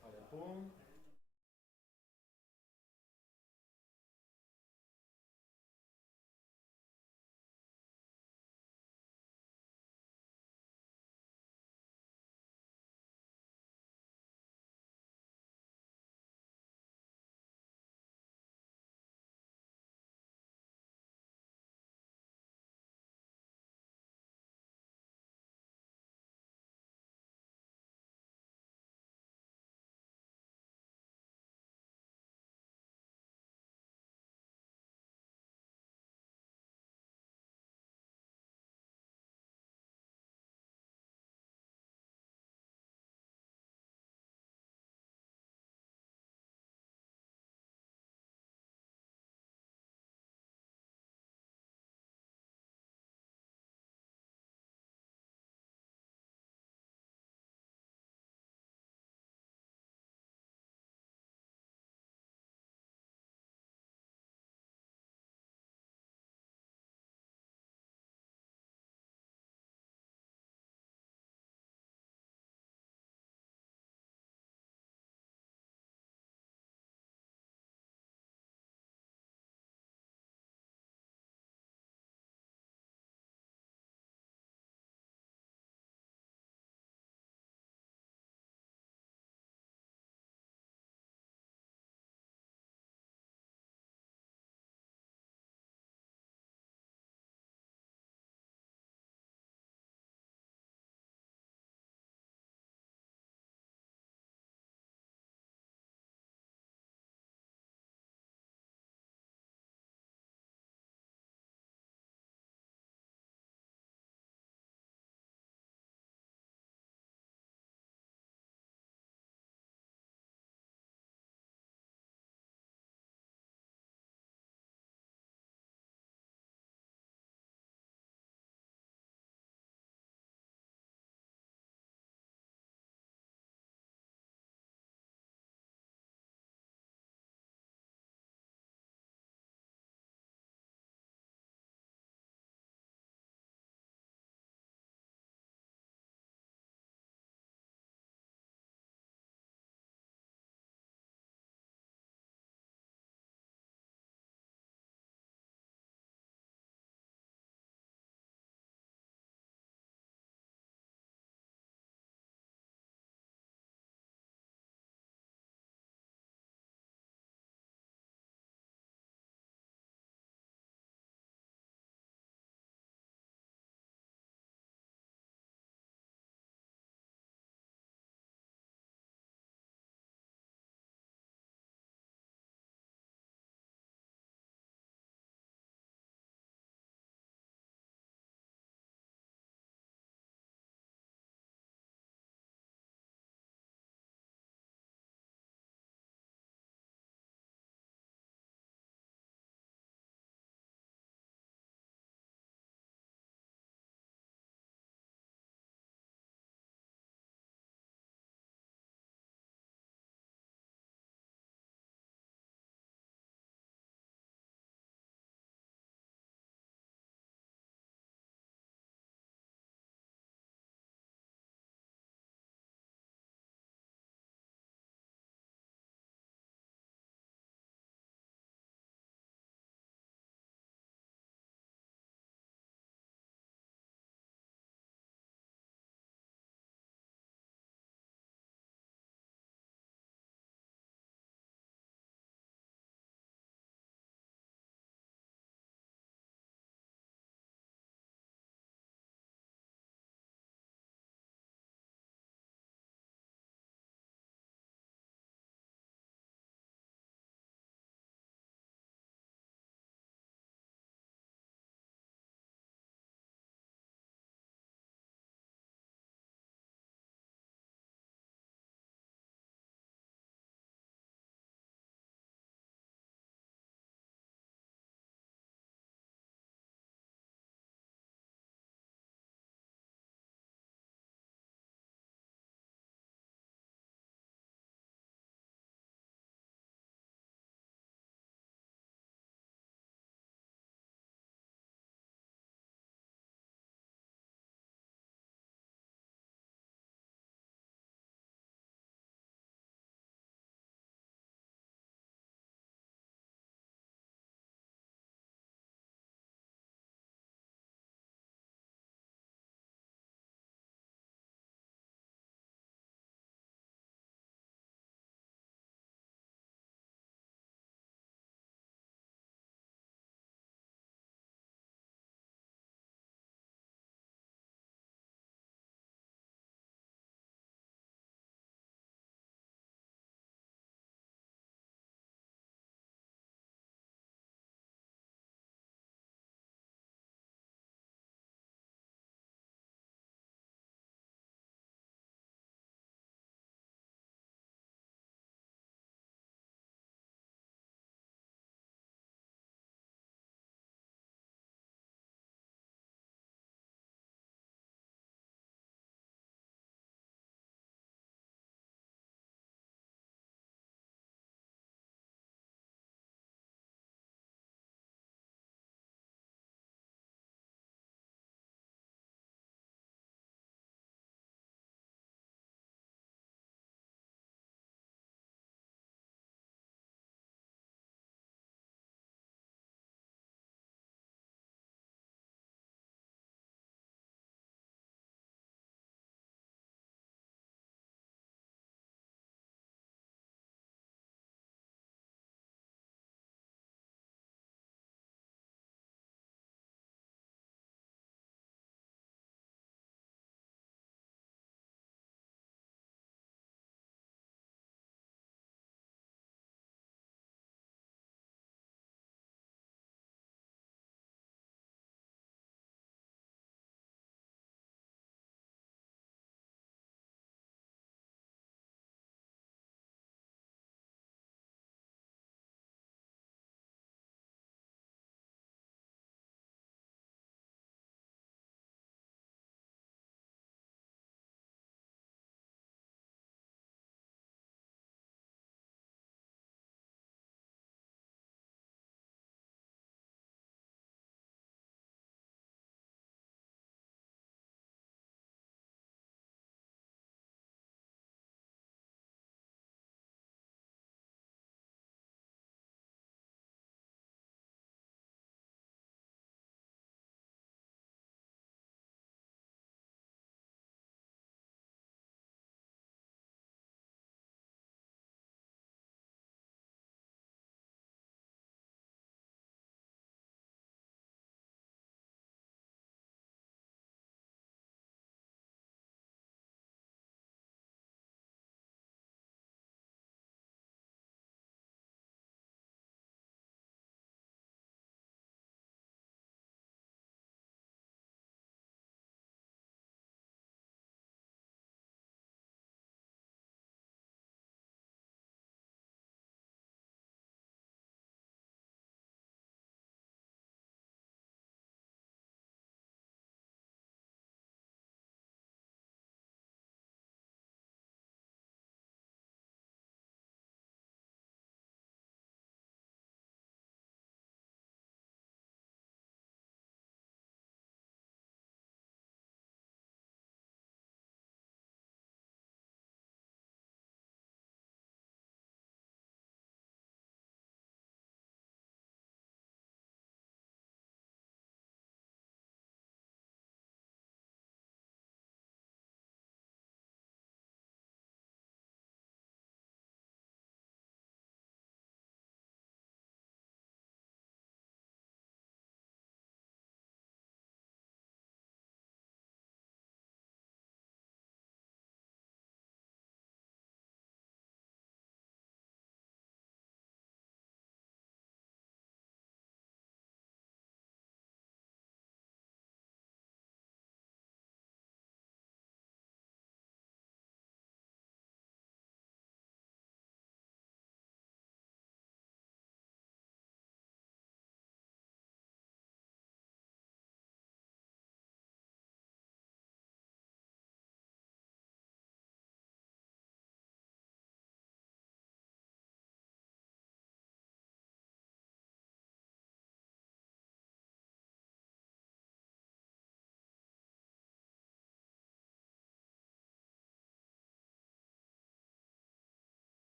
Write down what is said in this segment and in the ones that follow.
Vale, pum.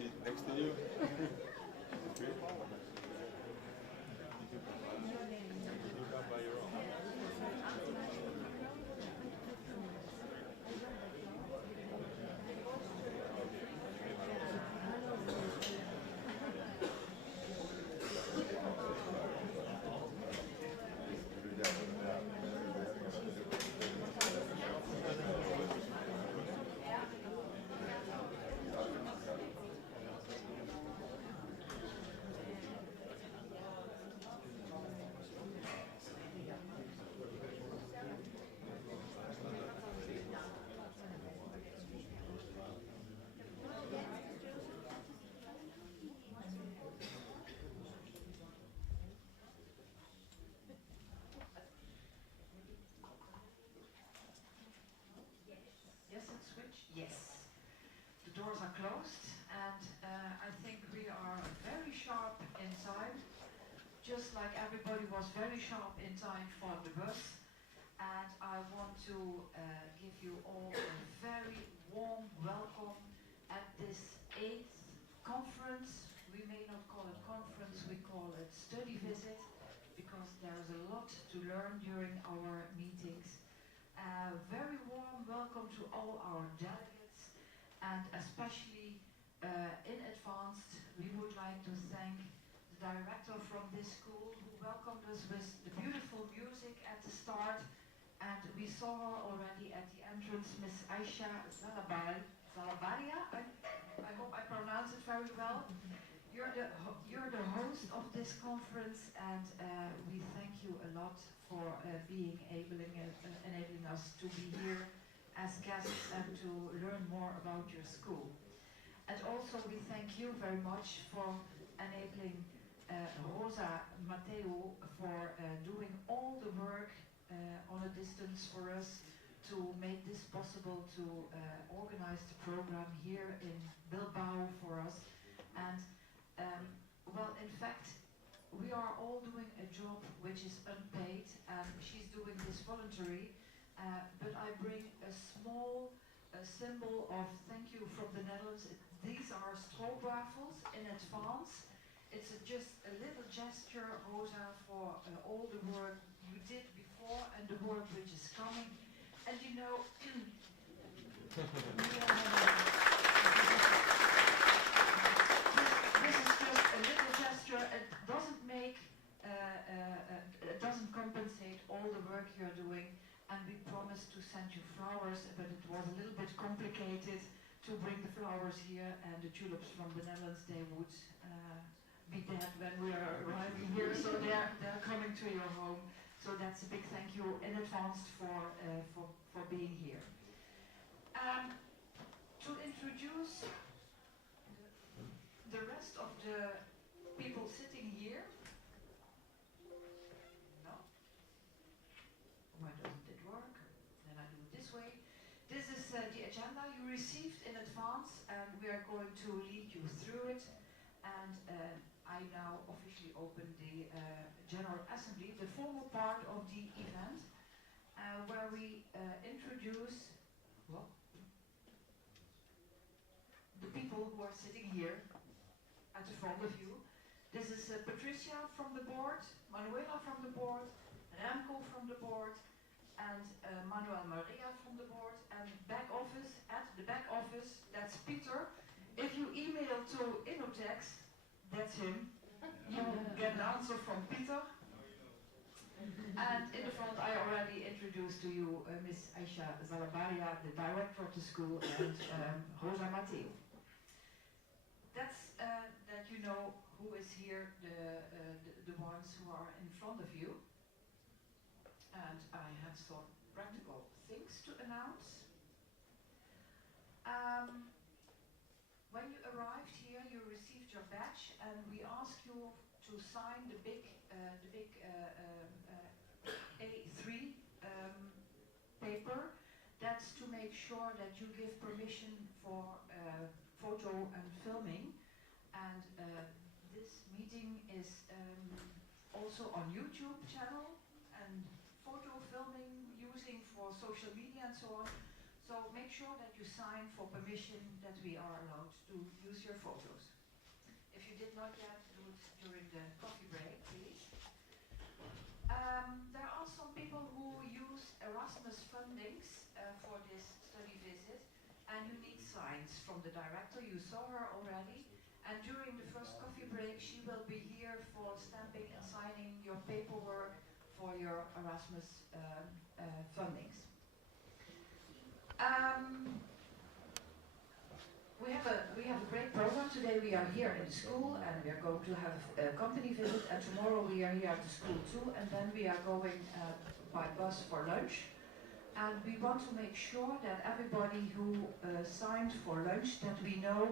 seat next to you. Okay. You come by your own. Yes, the doors are closed, and I think we are very sharp in time, just like everybody was very sharp in time for the bus. And I want to give you all a very warm welcome at this 8th conference. We may not call it conference, we call it study visit, because there's a lot to learn during our meetings. Very warm welcome to all our delegates, and especially in advance we would like to thank the director from this school who welcomed us with the beautiful music at the start, and we saw her already at the entrance, Miss Aisha Zalabaria. I hope I pronounce it very well. You're the host of this conference, and we thank you a lot for enabling us to be here as guests and to learn more about your school. And also we thank you very much for enabling Rosa Matteo for doing all the work on a distance for us to make this possible, to organize the program here in Bilbao for us. And well, in fact, we are all doing a job which is unpaid, and she's doing this voluntary, but I bring a small symbol of thank you from the Netherlands. These are stroopwafels in advance. It's just a little gesture, Rosa, for all the work you did before and the work which is coming. And you know, this is just a little gesture. It doesn't make, it doesn't compensate all the work you're doing. And we promised to send you flowers, but it was a little bit complicated to bring the flowers here, and the tulips from the Netherlands, they would be dead when we are arriving here, so they're coming to your home. So that's a big thank you in advance for being here. To introduce the rest of the people sitting here. No? Why doesn't it work? Then I do it this way. This is the agenda you received in advance, and we are going to lead you through it. And I now officially open the General Assembly, the formal part of the event, where we introduce the people who are sitting here at the front of you. This is Patricia from the board, Manuela from the board, Remco from the board, and Manuel Maria from the board, and back office, at the back office, that's Peter. If you email to Innotecs, that's him. You get an answer from Peter. And in the front, I already introduced to you Miss Aisha Zalabaria, the director of the school, and Rosa Matteo. That's that you know who is here, the ones who are in front of you. And I have some practical things to announce. When you arrived here, you received your badge, and we ask you to sign the big A3 paper. That's to make sure that you give permission for photo and filming. And this meeting is also on YouTube channel, and photo filming using for social media and so on. So make sure that you sign for permission that we are allowed to use your photos. If you did not yet, do it during the coffee break, please. There are some people who use Erasmus fundings for this study visit, and you need signs from the director. You saw her already. And during the first coffee break, she will be here for stamping and signing your paperwork for your Erasmus fundings. We have a great program today. We are here in the school, and we are going to have a company visit. And tomorrow we are here at the school too, and then we are going by bus for lunch. And we want to make sure that everybody who signed for lunch, that we know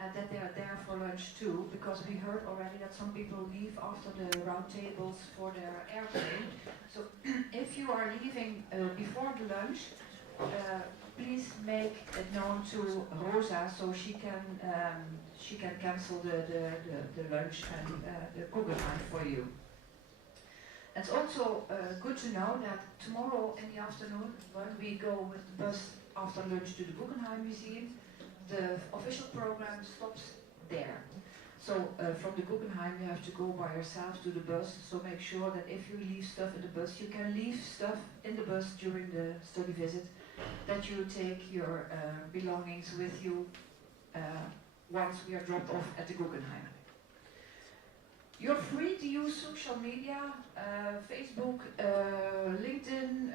and that they are there for lunch too, because we heard already that some people leave after the round tables for their airplane. So if you are leaving before the lunch, please make it known to Rosa so she can cancel the lunch and the Guggenheim for you. It's also good to know that tomorrow in the afternoon, when we go with the bus after lunch to the Guggenheim Museum, the official program stops there. So from the Guggenheim you have to go by yourself to the bus, so make sure that if you leave stuff in the bus, you can leave stuff in the bus during the study visit, that you take your belongings with you once we are dropped off at the Guggenheim. You're free to use social media, Facebook, LinkedIn,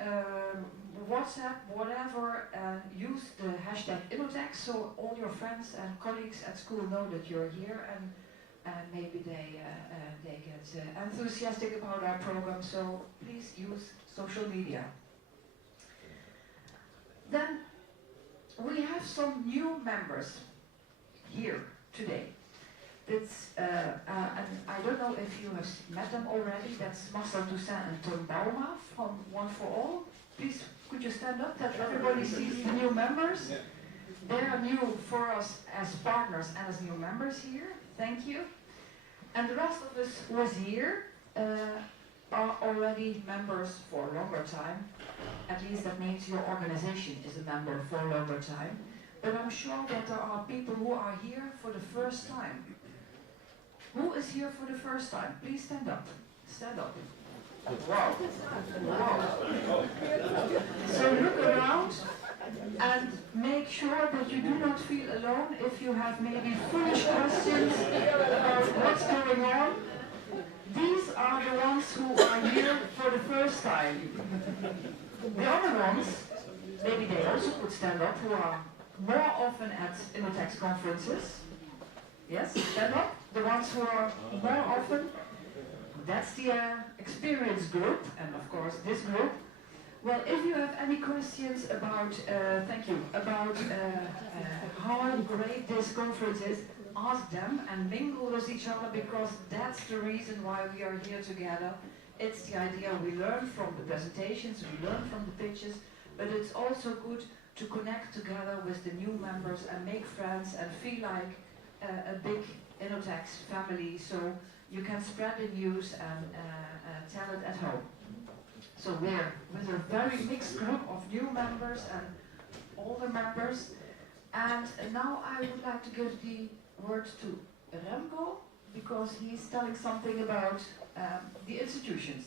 WhatsApp, whatever, and use the hashtag Innotecs so all your friends and colleagues at school know that you're here, and maybe they get enthusiastic about our program, so please use social media. Then we have some new members here today. That's, and I don't know if you have met them already. That's Marcel Toussaint and Tom Bauma from One for All. Please, could you stand up that everybody sees the new members? They are new for us as partners and as new members here. Thank you. And the rest of us who is here are already members for a longer time. At least that means your organization is a member for a longer time. But I'm sure that there are people who are here for the first time. Who is here for the first time? Please stand up. Stand up. Wow. Wow. So look around and make sure that you do not feel alone if you have maybe foolish questions about what's going on. These are the ones who are here for the first time. The other ones, maybe they also could stand up, who are more often at Innotecs conferences. Yes, stand up. The ones who are more often, that's the experience group, and of course this group. Well, if you have any questions about, thank you, about how great this conference is, ask them and mingle with each other, because that's the reason why we are here together. It's the idea we learn from the presentations, we learn from the pitches, but it's also good to connect together with the new members and make friends and feel like a big Innotecs family, so you can spread the news and tell it at home. So we're with a very mixed group of new members and older members. And now I would like to give the word to Remco, because he's telling something about the institutions.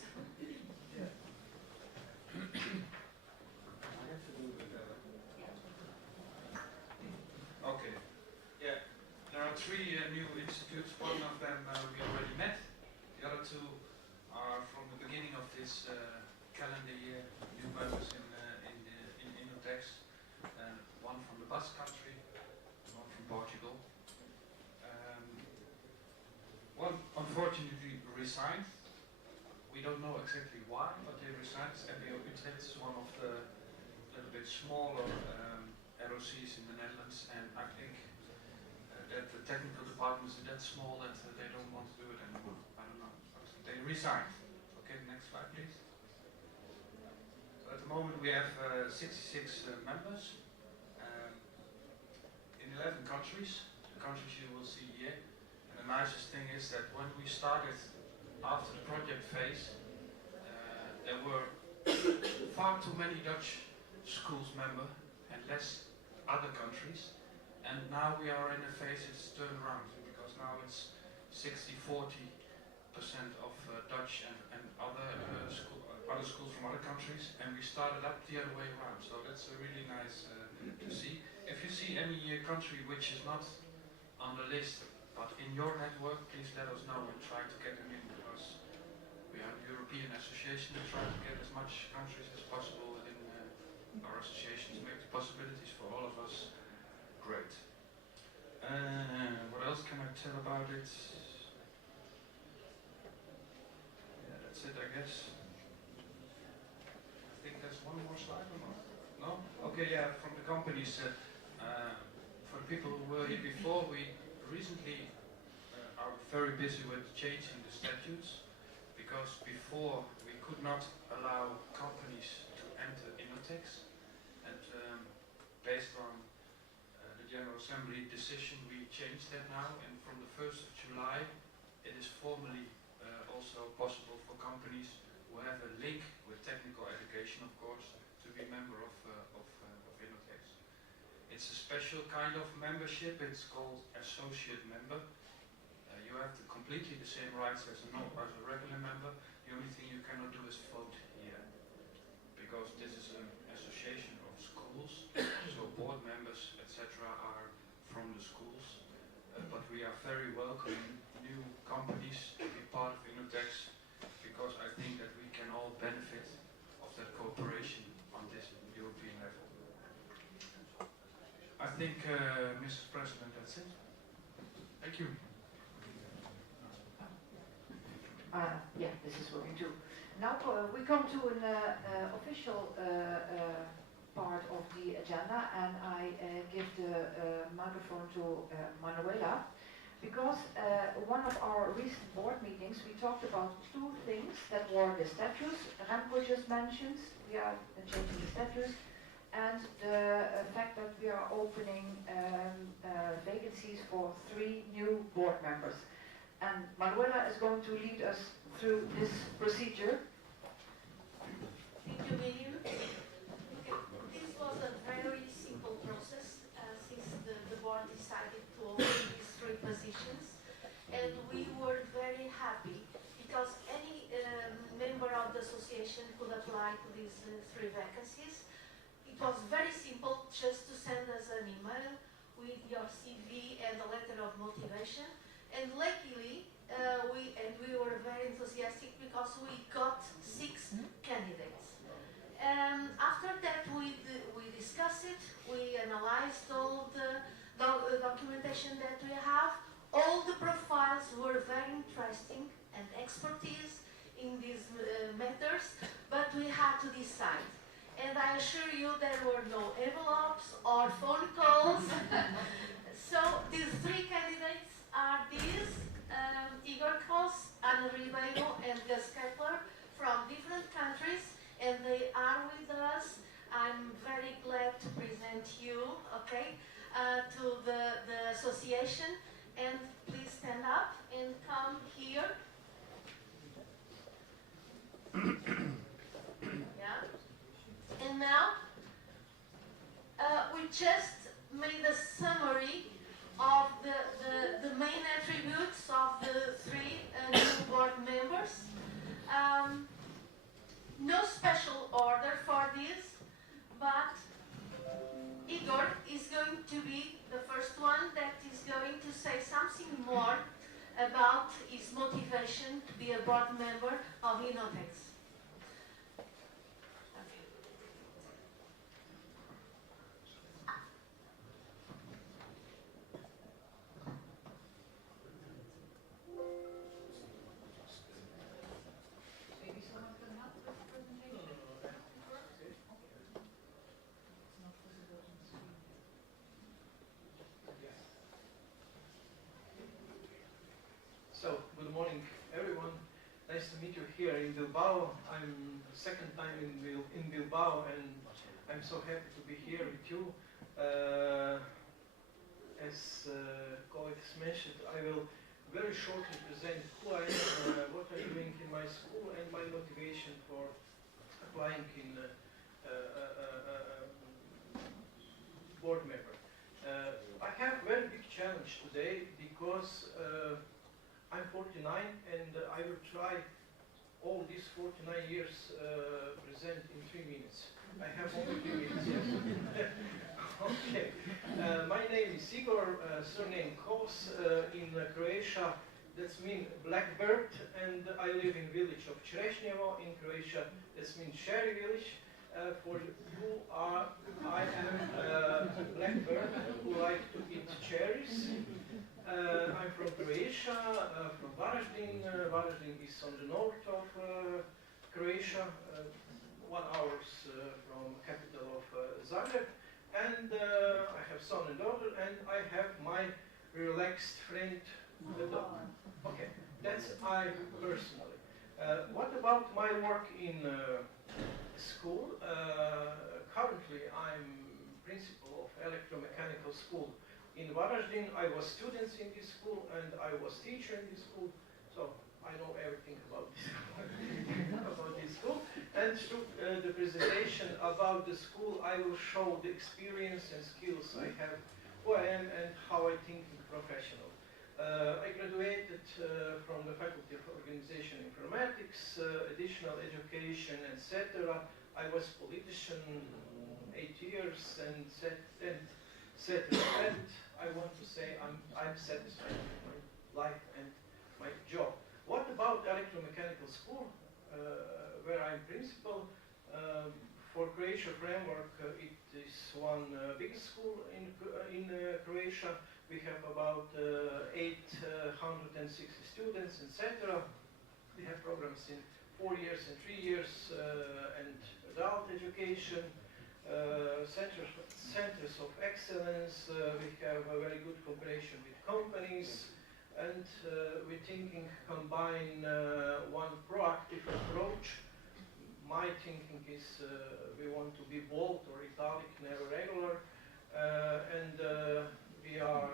Okay. Yeah. There are three new institutes. One of them we already met. The other two are from the beginning of this calendar year, new members in Innotecs. One from the Basque Country, one from Portugal. One unfortunately resigned. We don't know exactly why, but they resigned. MBO Utrecht is one of the little bit smaller ROCs in the Netherlands, and I think that the technical department is that small that they don't want to do it anymore. I don't know. They resigned. Okay, next slide please. So at the moment we have 66 members in 11 countries, the countries you will see here. And the nicest thing is that when we started after the project phase, there were far too many Dutch schools members and less other countries. And now we are in a phase it's turned around, because now it's 60-40% of Dutch and other schools from other countries, and we started up the other way around. So that's really nice to see. If you see any country which is not on the list, but in your network, please let us know and try to get them in, because we are a European association and try to get as much countries as possible in our association to make the possibilities for all of us great. What else can I tell about it? Yeah, that's it, I guess. I think there's one more slide or not? No? Okay, yeah, from the companies. For the people who were here before, we recently are very busy with changing the statutes, because before we could not allow companies to enter Innotecs, and based on the General Assembly decision we changed that now, and from the 1st of July it is formally also possible for companies who have a link with technical education, of course, to be member of Innotecs. It's a special kind of membership, it's called associate member. You have completely the same rights as a regular member. The only thing you cannot do is vote here, because this is an association of schools, so board members, etc. are from the schools. But we are very welcoming new companies to be part of Innotecs, because I think that we can all benefit of that cooperation on this European level. I think, Mrs. President, that's it. Thank you. Yeah, this is working too. Now we come to an official part of the agenda, and I give the microphone to Manuela, because one of our recent board meetings we talked about two things that were the statutes, Remco just mentioned, we are changing the statutes, and the fact that we are opening vacancies for 3 new board members. And Manuela is going to lead us through this procedure. Thank you, Miriam. Okay. This was a very simple process since the board decided to open these 3 positions, and we were very happy because any member of the association could apply to these 3 vacancies. It was very simple, just to send us an email with your CV and a letter of motivation. And luckily, we were very enthusiastic because we got 6 candidates. After that, we discussed it, we analyzed all the documentation that we have. All the profiles were very interesting and expertise in these matters, but we had to decide. And I assure you there were no envelopes or phone calls. So these 3 candidates are these, Igor Kos, Ana Ribeiro and Gus Kepler from different countries, and they are with us. I'm very glad to present you, okay, to the association, and please stand up and come here. Yeah. And now, we just made a summary of the main attributes of the 3 new board members. No special order for this, but Igor is going to be the first one that is going to say something more about his motivation to be a board member of Innotecs. So, good morning everyone. Nice to meet you here in Bilbao. I'm the 2nd time in Bilbao, and I'm so happy to be here with you. As colleagues mentioned, I will very shortly present who I am, what I'm doing in my school, and my motivation for applying in board member. I have a very big challenge today because I'm 49 and I will try all these 49 years present in 3 minutes. I have only 3 minutes, yes. Okay. My name is Igor, surname Kos. In Croatia, that's mean blackbird, and I live in village of Čerešnjevo in Croatia. That's mean cherry village. For you, I am blackbird who like to eat cherries. I'm from Croatia, from Varaždin. Varaždin is on the north of Croatia, 1 hour from capital of Zagreb. And I have son and daughter, and I have my relaxed friend, the dog. Okay, that's I personally. What about my work in school? Currently, I'm principal of electromechanical school. In Varaždin, I was students in this school, and I was teacher in this school, so I know everything about this, about this school. And through the presentation about the school, I will show the experience and skills I have, who I am, and how I think professional. I graduated from the Faculty of Organization Informatics, additional education, etc. I was politician 8 years, and I want to say I'm satisfied with my life and my job. What about electromechanical school, where I'm principal? For Croatia framework, it is one biggest school in Croatia. We have about 860 students, etc. We have programs in 4 years and 3 years, and adult education, centers of excellence. We have a very good cooperation with companies, and we're thinking combine one proactive approach. My thinking is we want to be bold or italic, never regular, and we are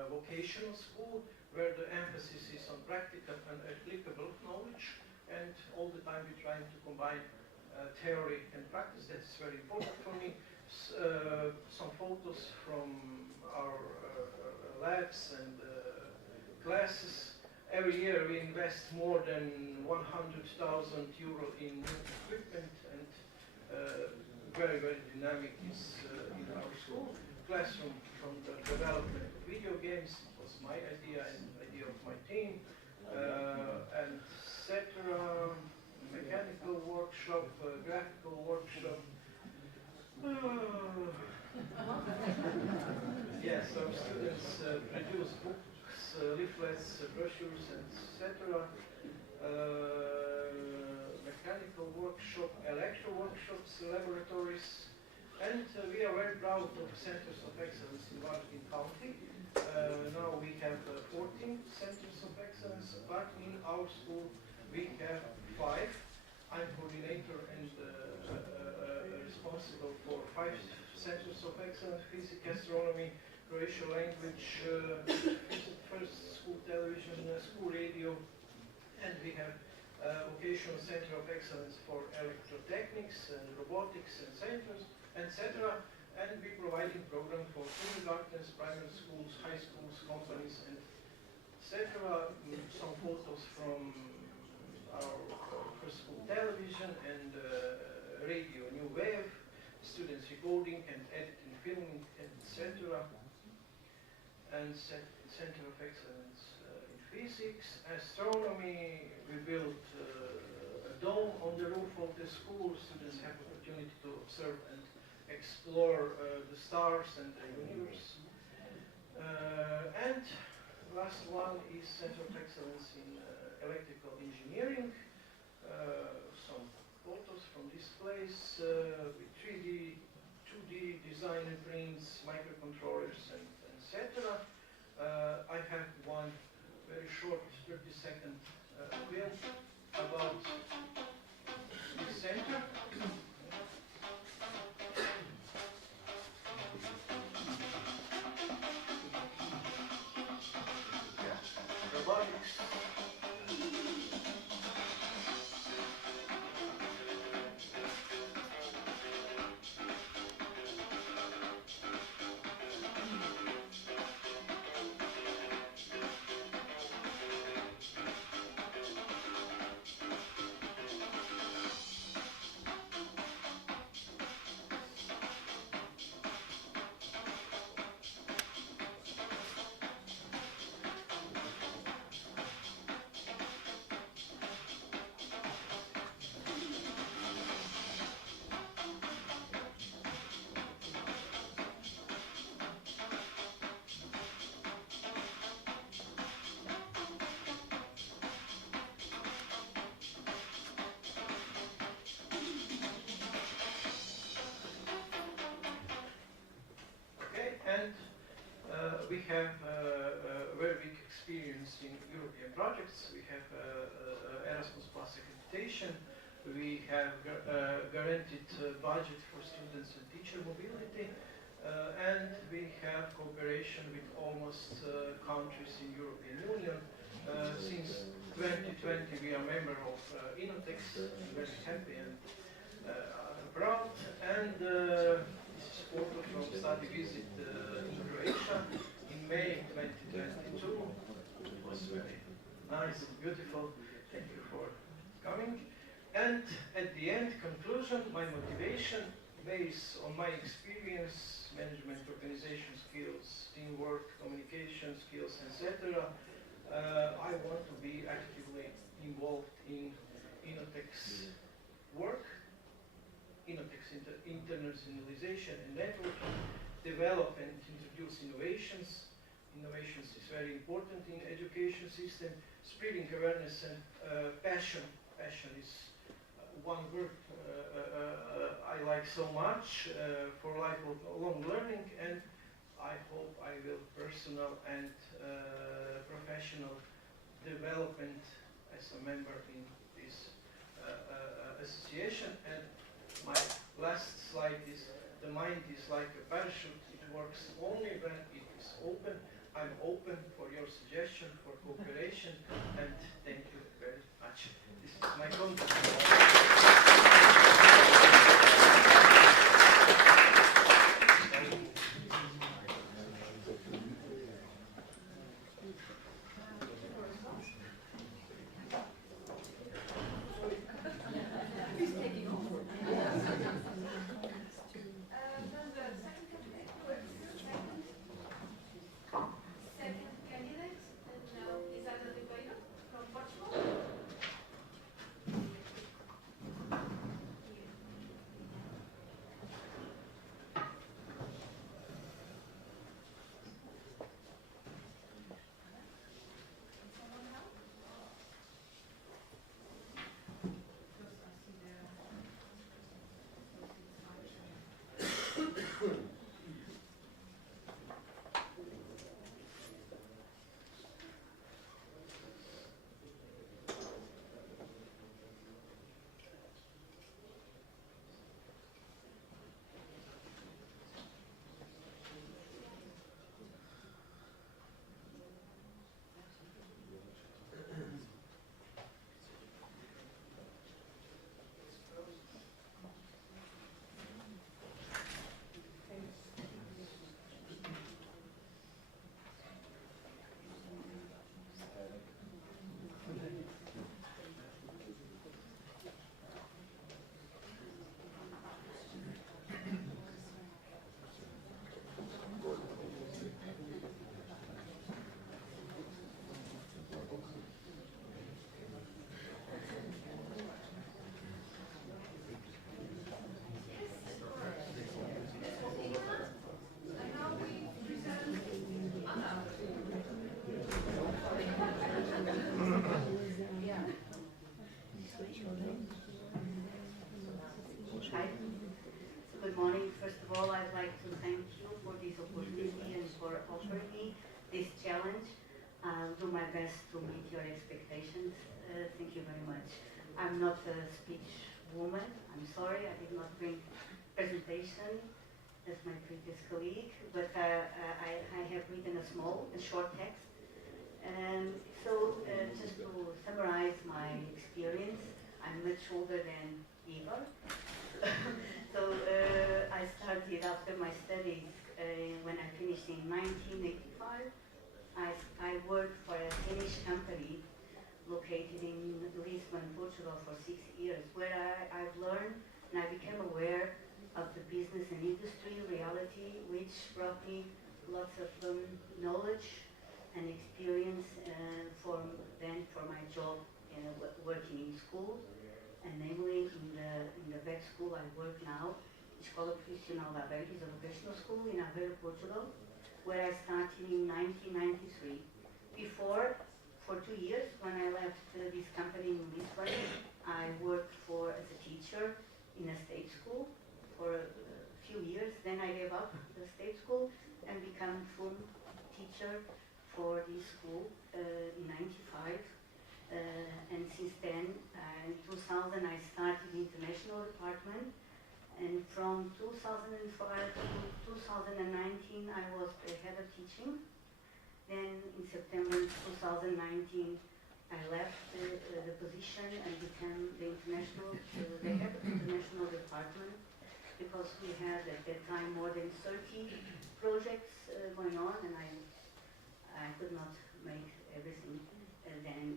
a vocational school where the emphasis is on practical and applicable knowledge, and all the time we're trying to combine theory and practice. That's very important for me. Some photos from our labs and classes. Every year we invest more than 100,000 euro in new equipment, and very, very dynamic is in our school. Classroom from the development of video games, it was my idea and idea of my team, and etc. Mechanical workshop, graphical workshop. Yes, our students produce books, leaflets, brochures, etc. Mechanical workshop, electro workshops, laboratories, and we are very proud of centers of excellence in Varaždin County. Now we have 14 centers of excellence, but in our school we have 5. I'm coordinator and responsible for 5 centers of excellence: physics, astronomy, Croatian language, first school television, school radio, and we have vocational center of excellence for electrotechnics and robotics and centers, etc. And we providing program for kindergartens, primary schools, high schools, companies, and etc. Some photos from our first school television and radio, new wave, students recording and editing, filming, etc. And Center of Excellence in Physics. Astronomy, we built a dome on the roof of the school. Students have opportunity to observe and explore the stars and the universe. And last one is Center of Excellence in Electrical Engineering. Some photos from this place with 3D, 2D design and prints, microcontrollers, and etc. I have one very short 30-second film about this center. Robotics. We have a very big experience in European projects. We have Erasmus Plus accreditation. We have guaranteed budget for students and teacher mobility. And we have cooperation with almost countries in European Union. Since 2020 we are member of Innotecs. I'm very happy and proud. And this is photo from study visit in Croatia in May 2022. It was very nice and beautiful. Thank you for coming. And at the end, conclusion, my motivation based on my experience, management, organization skills, teamwork, communication skills, etc. I want to be actively involved in Innotecs work, Innotecs internationalization and networking, develop and introduce innovations. Innovations is very important in education system, spreading awareness and passion. Passion is one word I like so much for lifelong learning, and I hope I will personal and professional development as a member in this association. And my last slide is, the mind is like a parachute. It works only when it is open. I'm open for your suggestion, for cooperation, and thank you very much. This is my contact. Good morning. First of all, I'd like to thank you for this opportunity and for offering me this challenge. I'll do my best to meet your expectations. Thank you very much. I'm not a speech woman. I'm sorry, I did not bring presentation as my previous colleague, but I have written a short text. So just to summarize my experience, I'm much older than Igor. So I started after my studies when I finished in 1985. I worked for a Finnish company located in Lisbon, Portugal for 6 years, where I've learned and I became aware of the business and industry reality, which brought me lots of knowledge and experience for my job working in schools. And namely in the vet school I work now, Escola Profissional de Aveiro, is a vocational school in Aveiro, Portugal, where I started in 1993. Before, for 2 years, when I left this company in Lisbon, I worked as a teacher in a state school for a few years. Then I gave up the state school and became full teacher for this school in '95. And since then, in 2000, I started the international department. And from 2005 to 2019, I was the head of teaching. Then in September 2019, I left the position and became the head of the international department, because we had at that time more than 30 projects going on, and I could not make everything then.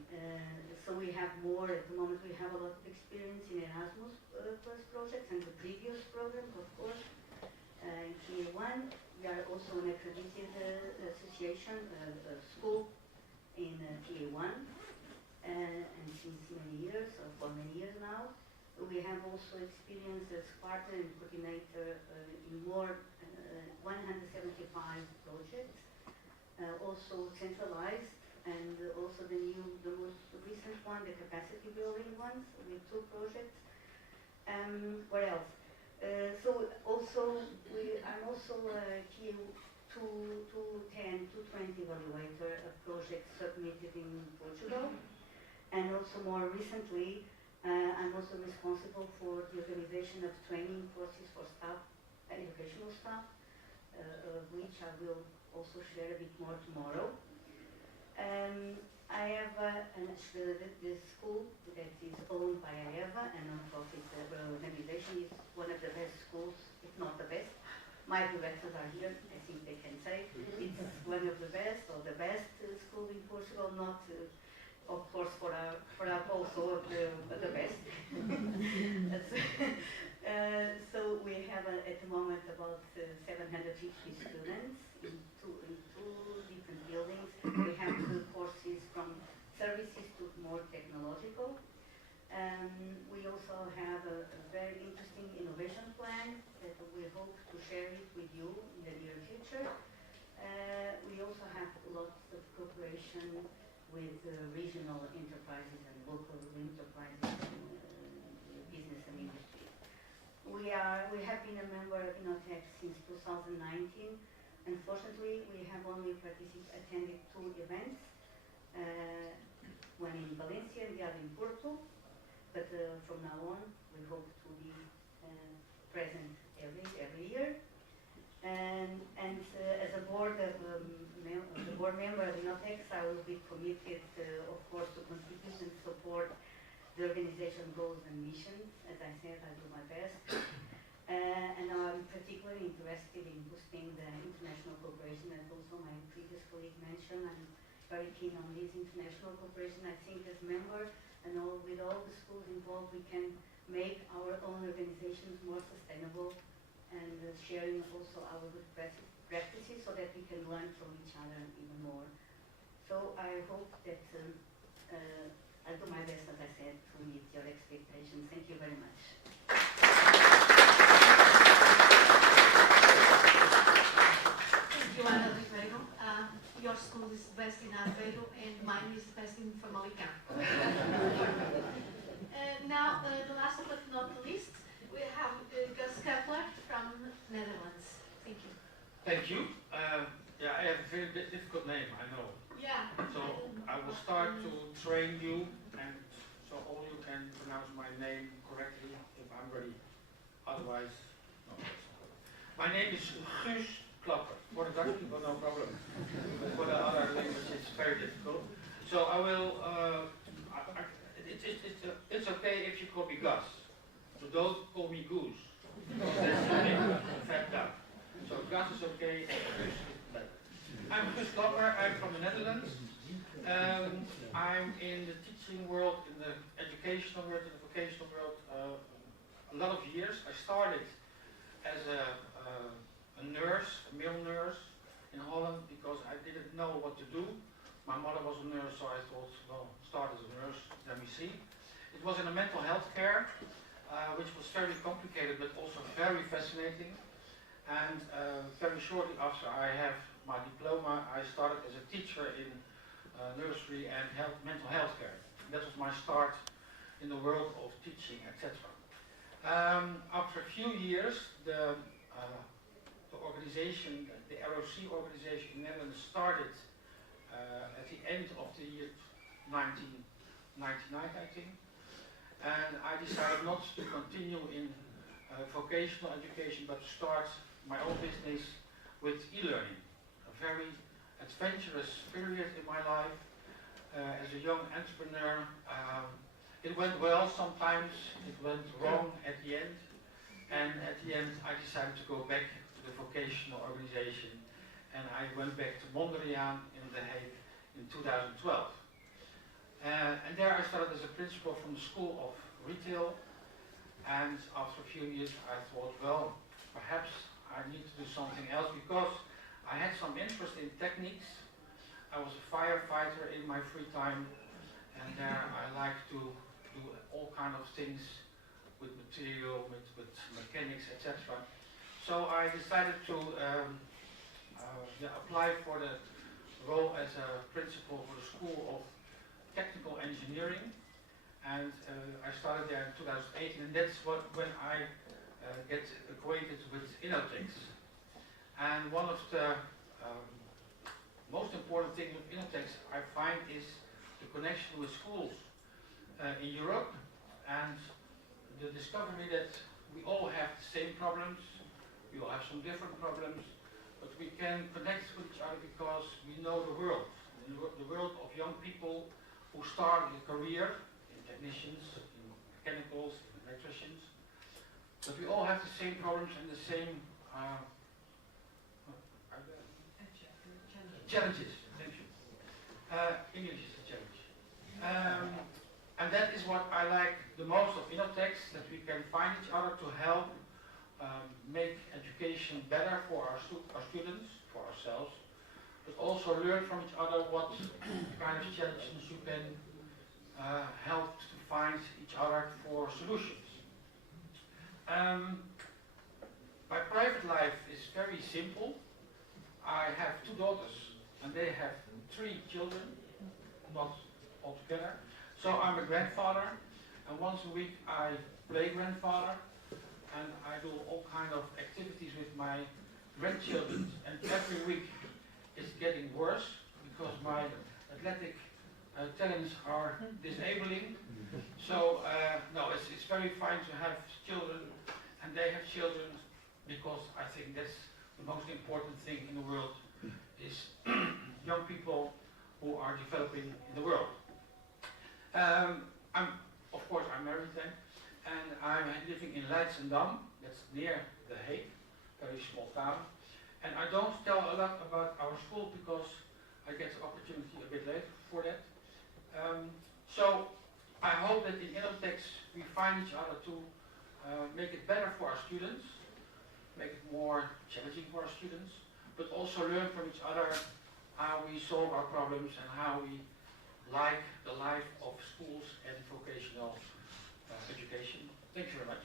So we have more, at the moment we have a lot of experience in Erasmus plus projects and the previous programs, of course. In Tier 1, we are also an accredited association, school in Tier 1, and since many years, or for many years now. We have also experience as partner and coordinator in more 175 projects, also centralized, and also the most recent one, the capacity building ones, with 2 projects. What else? So also, I'm also a Tier 210, 220 evaluator of projects submitted in Portugal. And also more recently, I'm also responsible for the organization of training courses for staff, educational staff, which I will also share a bit more tomorrow. I have the school that is owned by AEVA, a non-profit organization. Is one of the best schools, if not the best. My directors are here, I think they can say. It's one of the best, or the best school in Portugal, not of course for our also the best. So we have at the moment about 750 students in two different buildings. We have 2 courses from services to more technological. We also have a very interesting innovation plan that we hope to share it with you in the near future. We also have lots of cooperation with regional enterprises and local enterprises in business and industry. We have been a member of Innotecs since 2019. Unfortunately, we have only attended 2 events, one in Valencia and the other in Porto. But from now on, we hope to be present every year. And as a board member of Innotecs, I will be committed, of course, to contribute and support the organization goals and missions. As I said, I do my best. And I'm particularly interested in boosting the international cooperation, as also my previous colleague mentioned. I'm very keen on this international cooperation. I think as member and with all the schools involved, we can make our own organizations more sustainable, and sharing also our good practices so that we can learn from each other even more. So I hope that I'll do my best, as I said, to meet your expectations. Thank you very much. Thank you, Andra. Your school is best in Aveiro and mine is best in Famalicão. Now, the last but not least, we have Gus Kepler from Netherlands. Thank you. Thank you. Yeah, I have a very difficult name, I know. Yeah. So I will start to train you, and so all you can pronounce my name correctly if I'm ready. Otherwise, no. My name is Gus Klapper. For the Dutch people, no problem. But for the other language, it's very difficult. So I will. It's okay if you call me Gus. So don't call me Goose. That's a big fat duck. So Gus is okay. I'm Gus Klapper. I'm from the Netherlands. I'm in the teaching world, in the educational world, in the vocational world, a lot of years. I started as a nurse, a male nurse in Holland, because I didn't know what to do. My mother was a nurse, so I thought, well, start as a nurse, then we see. It was in a mental health care, which was very complicated, but also very fascinating. And very shortly after I have my diploma, I started as a teacher in nursery and mental health care. That was my start in the world of teaching, etc. After a few years, the the organization, the ROC organization in the Netherlands started at the end of the year 1999, I think. And I decided not to continue in vocational education, but to start my own business with e-learning. A very adventurous period in my life as a young entrepreneur. It went well sometimes, it went wrong at the end, and at the end I decided to go back to the vocational organization, and I went back to Mondriaan in The Hague in 2012. And there I started as a principal from the School of Retail, and after a few years I thought, well, perhaps I need to do something else, because I had some interest in techniques. I was a firefighter in my free time, and there I like to do all kind of things with material, with mechanics, etc. So I decided to apply for the role as a principal for the School of Technical Engineering, and I started there in 2018, and that's when I get acquainted with Innotecs. And one of the most important things with Innotecs I find is the connection with schools in Europe, and the discovery that we all have the same problems, we all have some different problems, but we can connect with each other because we know the world of young people who start a career in technicians, in mechanicals, in electricians. But we all have the same problems and the same challenges. Thank you. English is a challenge. And that is what I like the most of Innotecs, that we can find each other to help make education better for our students, for ourselves, but also learn from each other what kind of challenges you can help to find each other for solutions. My private life is very simple. I have 2 daughters and they have 3 children, not altogether. So I'm a grandfather, and once a week I play grandfather, and I do all kind of activities with my grandchildren, and every week it's getting worse because my athletic talents are disabling. So no, it's very fine to have children, and they have children, because I think that's the most important thing in the world, is young people who are developing in the world. Of course I'm married then, and I'm living in Leidschendam, that's near The Hague, very small town. And I don't tell a lot about our school because I get the opportunity a bit later for that. So I hope that in Innotecs we find each other to make it better for our students, make it more challenging for our students, but also learn from each other how we solve our problems and how we like the life of schools and vocational education. Thank you very much.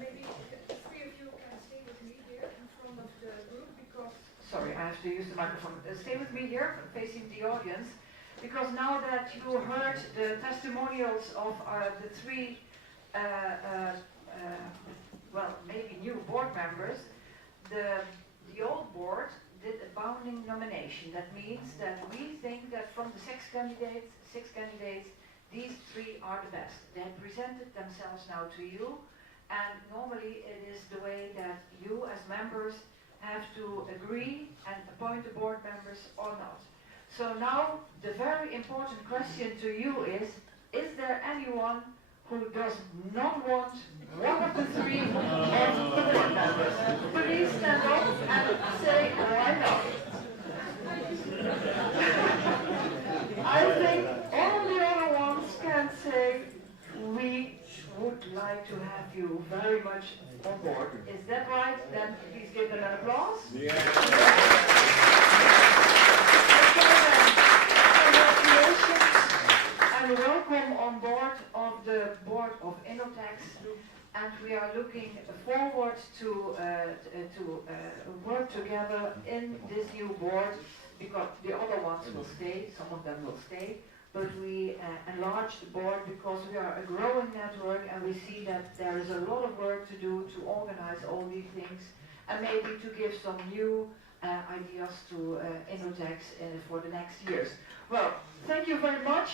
Maybe the 3 of you can stay with me here in front of the group, because... Sorry, I have to use the microphone. Stay with me here, facing the audience, because now that you heard the testimonials of the 3 well, maybe new board members, the old board did a bounding nomination. That means that we think that from the 6 candidates, these 3 are the best. They have presented themselves now to you, and normally it is the way that you as members have to agree and appoint the board members or not. So now the very important question to you is there anyone who does not want one of the 3 of the board members? Please stand up and say why not. I think all the other ones can say we would like to have you very much on board. Is that right? Then please give them an applause. Yeah. Congratulations and welcome on board of the board of Innotecs. And we are looking forward to work together in this new board, because the other ones will stay, some of them will stay, but we enlarged the board because we are a growing network and we see that there is a lot of work to do to organize all these things and maybe to give some new ideas to Innotecs for the next years. Well, thank you very much.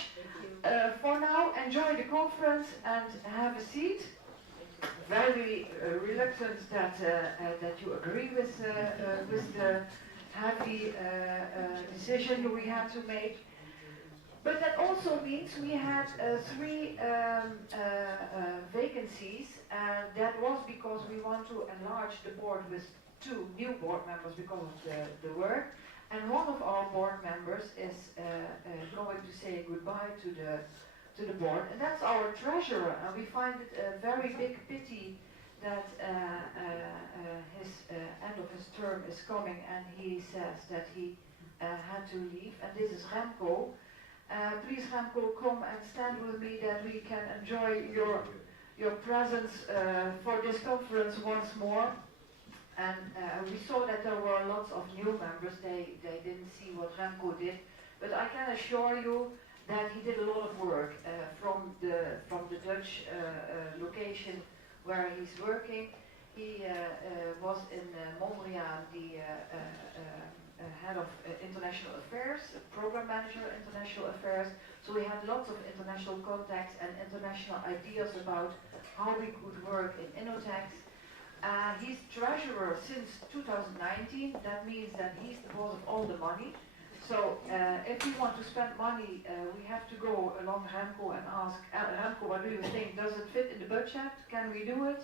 For now, enjoy the conference and have a seat. Very reluctant that you agree with the heavy decision we had to make. But that also means we had 3 vacancies. That was because we want to enlarge the board with 2 new board members because of the work. And one of our board members is going to say goodbye to the board, and that's our treasurer. And we find it a very big pity that his end of his term is coming, and he says that he had to leave. And this is Remco. Please, Remco, come and stand with me that we can enjoy your presence for this conference once more. And we saw that there were lots of new members. They didn't see what Remco did, but I can assure you that he did a lot of work from the Dutch location where he's working. He was in Montreal, the head of international affairs, program manager international affairs. So we had lots of international contacts and international ideas about how we could work in Innotecs. He's treasurer since 2019. That means that he's the boss of all the money. So if we want to spend money, we have to go along Remco and ask, Remco, what do you think? Does it fit in the budget? Can we do it?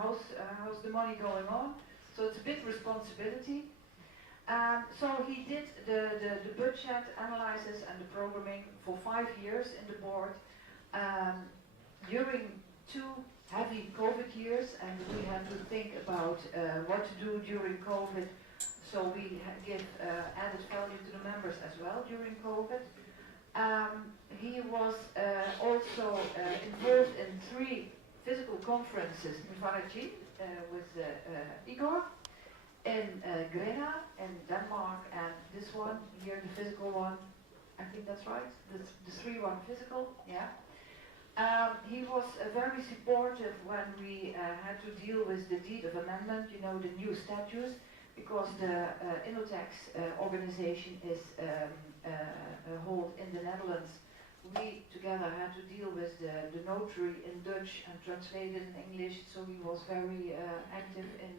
How's the money going on? So it's a big responsibility. So he did the budget analysis and the programming for 5 years in the board. During 2 heavy COVID years, and we had to think about what to do during COVID. So we give added value to the members as well during COVID. He was also involved in 3 physical conferences in Varaji with Igor, in Grena in Denmark, and this one here, the physical one, I think that's right, the 3-1 physical, yeah. He was very supportive when we had to deal with the deed of amendment, you know, the new statutes, because the Innotecs organization is held in the Netherlands. We together had to deal with the notary in Dutch and translate it in English, so he was very active in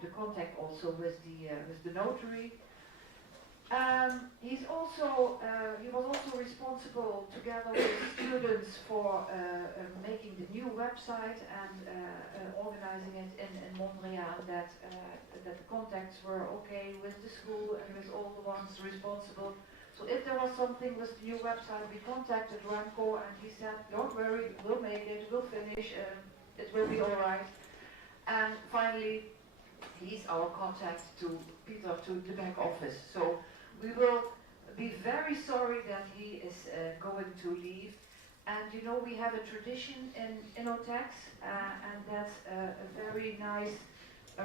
the contact also with the notary. He was also responsible together with students for making the new website and organizing it in Montreal, that the contacts were okay with the school and with all the ones responsible. So if there was something with the new website, we contacted Remco and he said, don't worry, we'll make it, we'll finish, it will be all right. And finally, he's our contact to Peter, to the back office. So we will be very sorry that he is going to leave. And you know, we have a tradition in Innotecs, and that's a very nice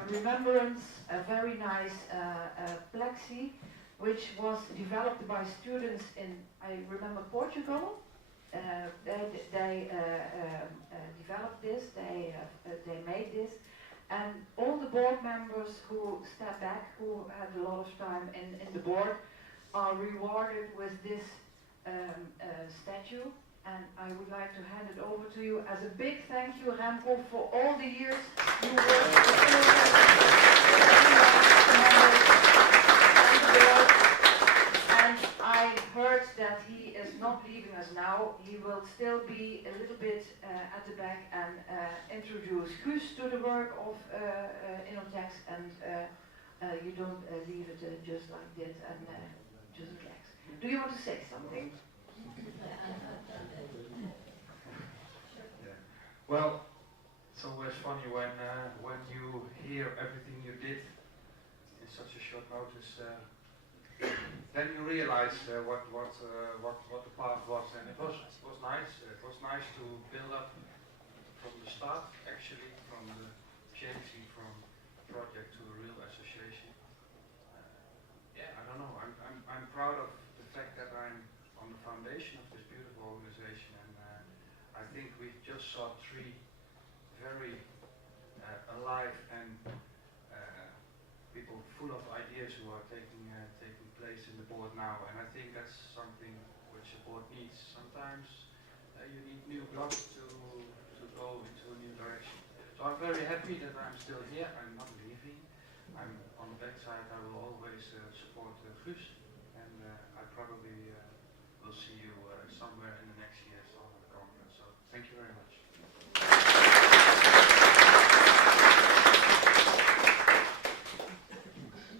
remembrance, a very nice plexi, which was developed by students in, I remember, Portugal. They developed this, they made this. And all the board members who step back, who had a lot of time in the board, are rewarded with this statue. And I would like to hand it over to you as a big thank you, Remco, for all the years you worked and I heard that he is not leaving us now. He will still be a little bit at the back and introduce Guus to the work of Innotecs, and you don't leave it just like this and just relax. Do you want to say something? Well, it's always funny when you hear everything you did in such a short notice. Then you realize what the path was, and it was nice. It was nice to build up from the start, actually, from the changing from project to a real association. Yeah, I don't know. I'm proud of the fact that I'm on the foundation of this beautiful organization, and I think we just saw three very alive and people full of ideas who are taking place in the board now, and I think that's something which the board needs. Sometimes you need new blood to go into a new direction. So I'm very happy that I'm still here. I'm not leaving. I'm on the backside. I will always support Guus, and I probably will see you somewhere in the next years on the conference. So thank you very much.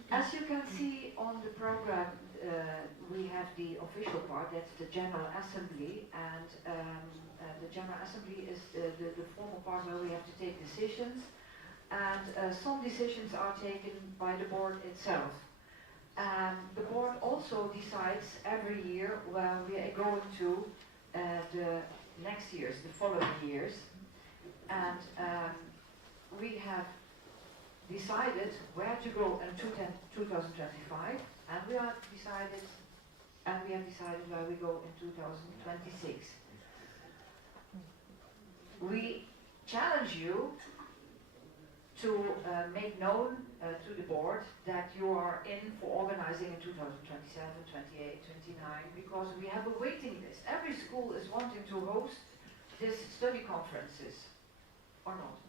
As you can see on the program, we have the official part, that's the General Assembly, and the General Assembly is the formal part where we have to take decisions, and some decisions are taken by the board itself. The board also decides every year where we are going to the next years, the following years, and we have decided where to go in 2025, and we have decided where we go in 2026. We challenge you to make known to the board that you are in for organizing in 2027, 28, 29, because we have a waiting list. Every school is wanting to host these study conferences, or not?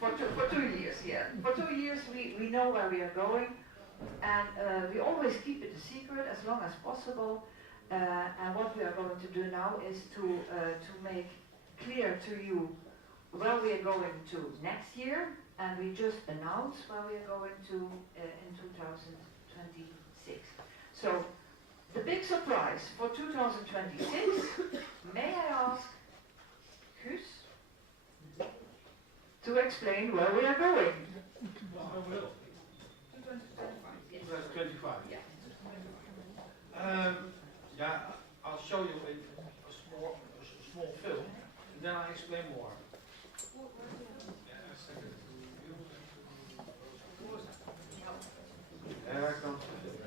For 2 years, yeah. For 2 years we know where we are going, and we always keep it a secret as long as possible. And what we are going to do now is to make clear to you where we are going to next year, and we just announced where we are going to in 2026. So the big surprise for 2026, may I ask Guus to explain where we are going? Well, I will. 2025. Yeah. Yeah, I'll show you a small film, and then I'll explain more. There comes the film.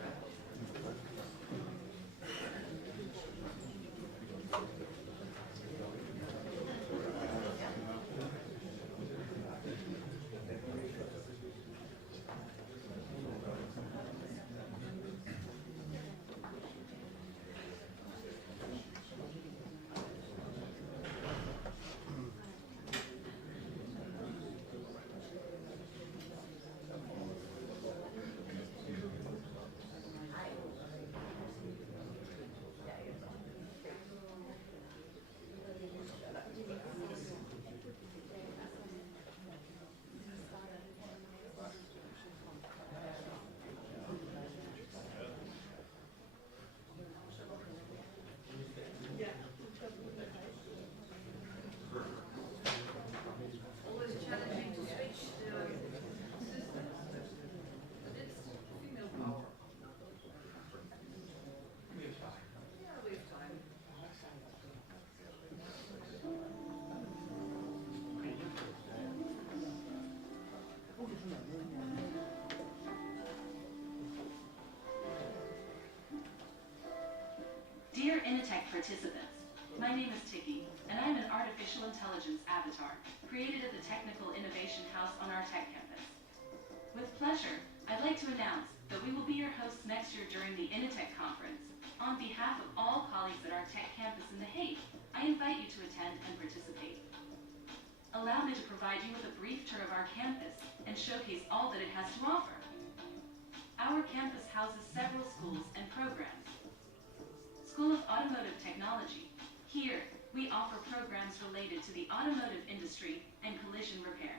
Dear Innotecs participants, my name is Tiki, and I am an artificial intelligence avatar created at the Technical Innovation House on our tech campus. With pleasure, I'd like to announce that we will be your hosts next year during the Innotecs conference. On behalf of all colleagues at our tech campus in The Hague, I invite you to attend and participate. Allow me to provide you with a brief tour of our campus and showcase all that it has to offer. Our campus houses several schools and programs. School of Automotive Technology. Here, we offer programs related to the automotive industry and collision repair.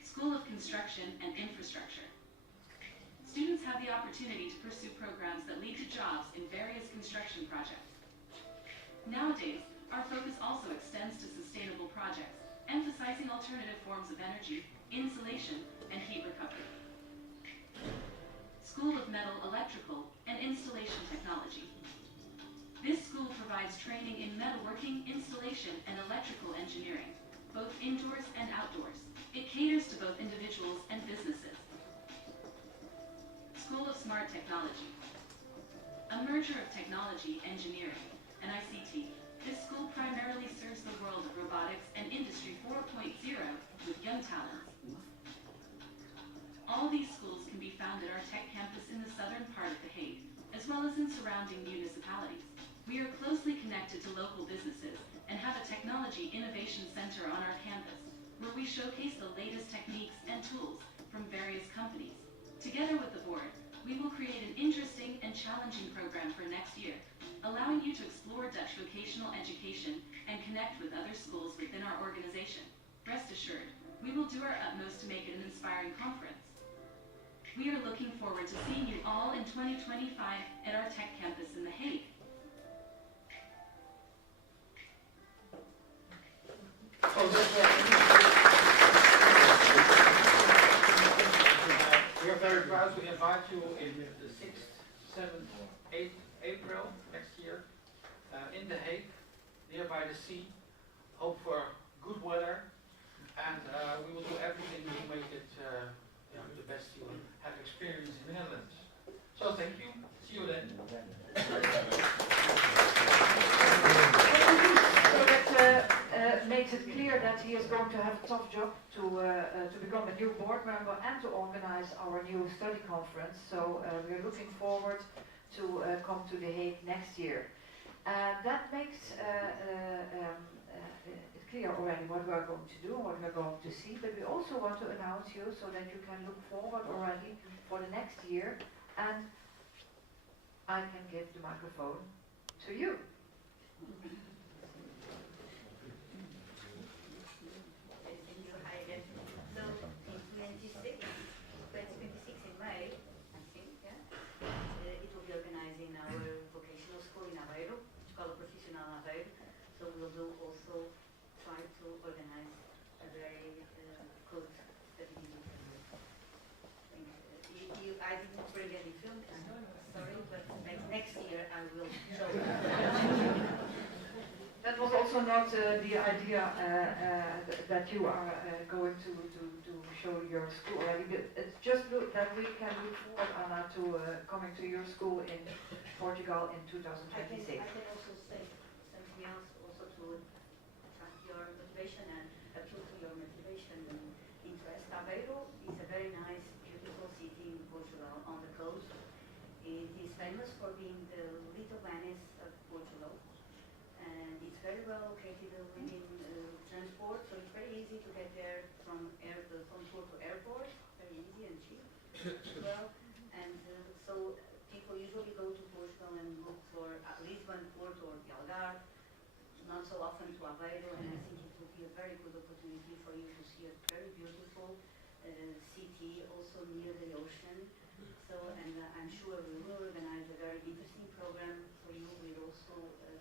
School of Construction and Infrastructure. Students have the opportunity to pursue programs that lead to jobs in various construction projects. Nowadays, our focus also extends to sustainable projects, emphasizing alternative forms of energy, insulation, and heat recovery. School of Metal Electrical and Installation Technology. This school provides training in metalworking, installation, and electrical engineering, both indoors and outdoors. It caters to both individuals and businesses. School of Smart Technology. A merger of technology, engineering, and ICT. This school primarily serves the world of robotics and Industry 4.0 with young talents. All these schools can be found at our tech campus in the southern part of The Hague, as well as in surrounding municipalities. We are closely connected to local businesses and have a technology innovation center on our campus, where we showcase the latest techniques and tools from various companies. Together with the board, we will create an interesting and challenging program for next year, allowing you to explore Dutch vocational education and connect with other schools within our organization. Rest assured, we will do our utmost to make it an inspiring conference. We are looking forward to seeing you all in 2025 at our tech campus in The Hague. We are very proud to invite you in the 6th, 7th, 8th April next year in The Hague, nearby the sea. Hope for good weather, and we will do everything to make it the best you have experienced in the Netherlands. So thank you. See you then. So that makes it clear that he is going to have a tough job to become a new board member and to organize our new study conference. So we're looking forward to come to The Hague next year. That makes it clear already what we are going to do, what we are going to see, but we also want to announce you so that you can look forward already for the next year, and I can give the microphone to you. Thank you. Hi again. So in 2026 in May, I think, yeah, it will be organized in our vocational school in Aveiro, escola profissional Aveiro. So we'll do also try to organize a very good study visit. I didn't bring any film, sorry, but next year I will show you. That was also not the idea that you are going to show your school already, but it's just that we can look forward, Anna, to coming to your school in Portugal in 2026. I can also say something else also to attract your motivation and appeal to your motivation and interest. Aveiro is a very nice, beautiful city in Portugal on the coast. It is famous for being the little Venice of Portugal. And it's very well located within transport, so it's very easy to get there from tour to airport, very easy and cheap as well. And so people usually go to Portugal and look for Lisbon, Porto, or the Algarve, not so often to Aveiro, and I think it would be a very good opportunity for you to see a very beautiful city, also near the ocean. So, and I'm sure we will organize a very interesting program for you with also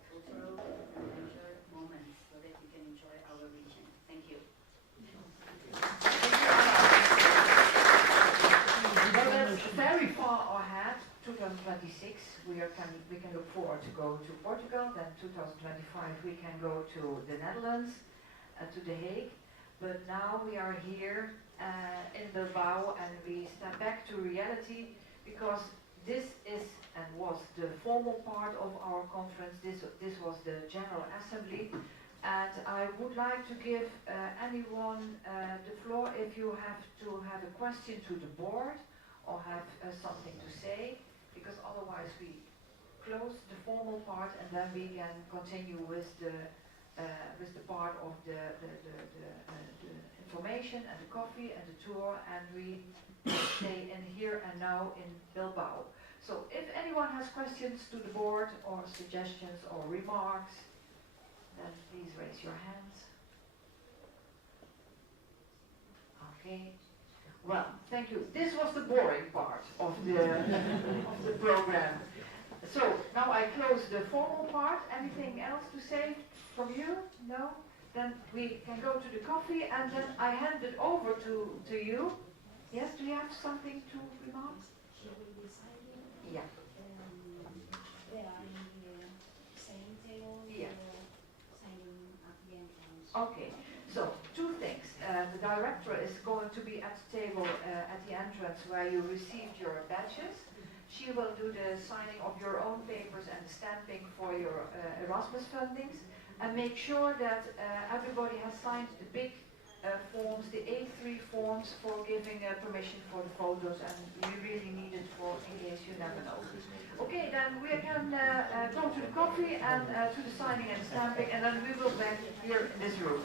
cultural and leisure moments so that you can enjoy our region. Thank you. Well, that's very far ahead. 2026, we can look forward to go to Portugal. Then 2025, we can go to the Netherlands, to The Hague. But now we are here in Bilbao, and we step back to reality, because this is and was the formal part of our conference. This was the General Assembly, and I would like to give anyone the floor if you have to have a question to the board or have something to say, because otherwise we close the formal part and then we can continue with the part of the information and the coffee and the tour, and we stay in here and now in Bilbao. So if anyone has questions to the board or suggestions or remarks, then please raise your hands. Okay. Well, thank you. This was the boring part of the program. So now I close the formal part. Anything else to say from you? No? Then we can go to the coffee, and then I hand it over to you. Yes, do you have something to remark? She will be signing. Yeah. Where are the signing table? Yeah. Signing at the entrance. Okay, so two things. The director is going to be at the table at the entrance where you received your badges. She will do the signing of your own papers and the stamping for your Erasmus fundings. And make sure that everybody has signed the big forms, the A3 forms for giving permission for the photos, and you really need it for in case you never know. Okay, then we can go to the coffee and to the signing and stamping, and then we will back here in this room.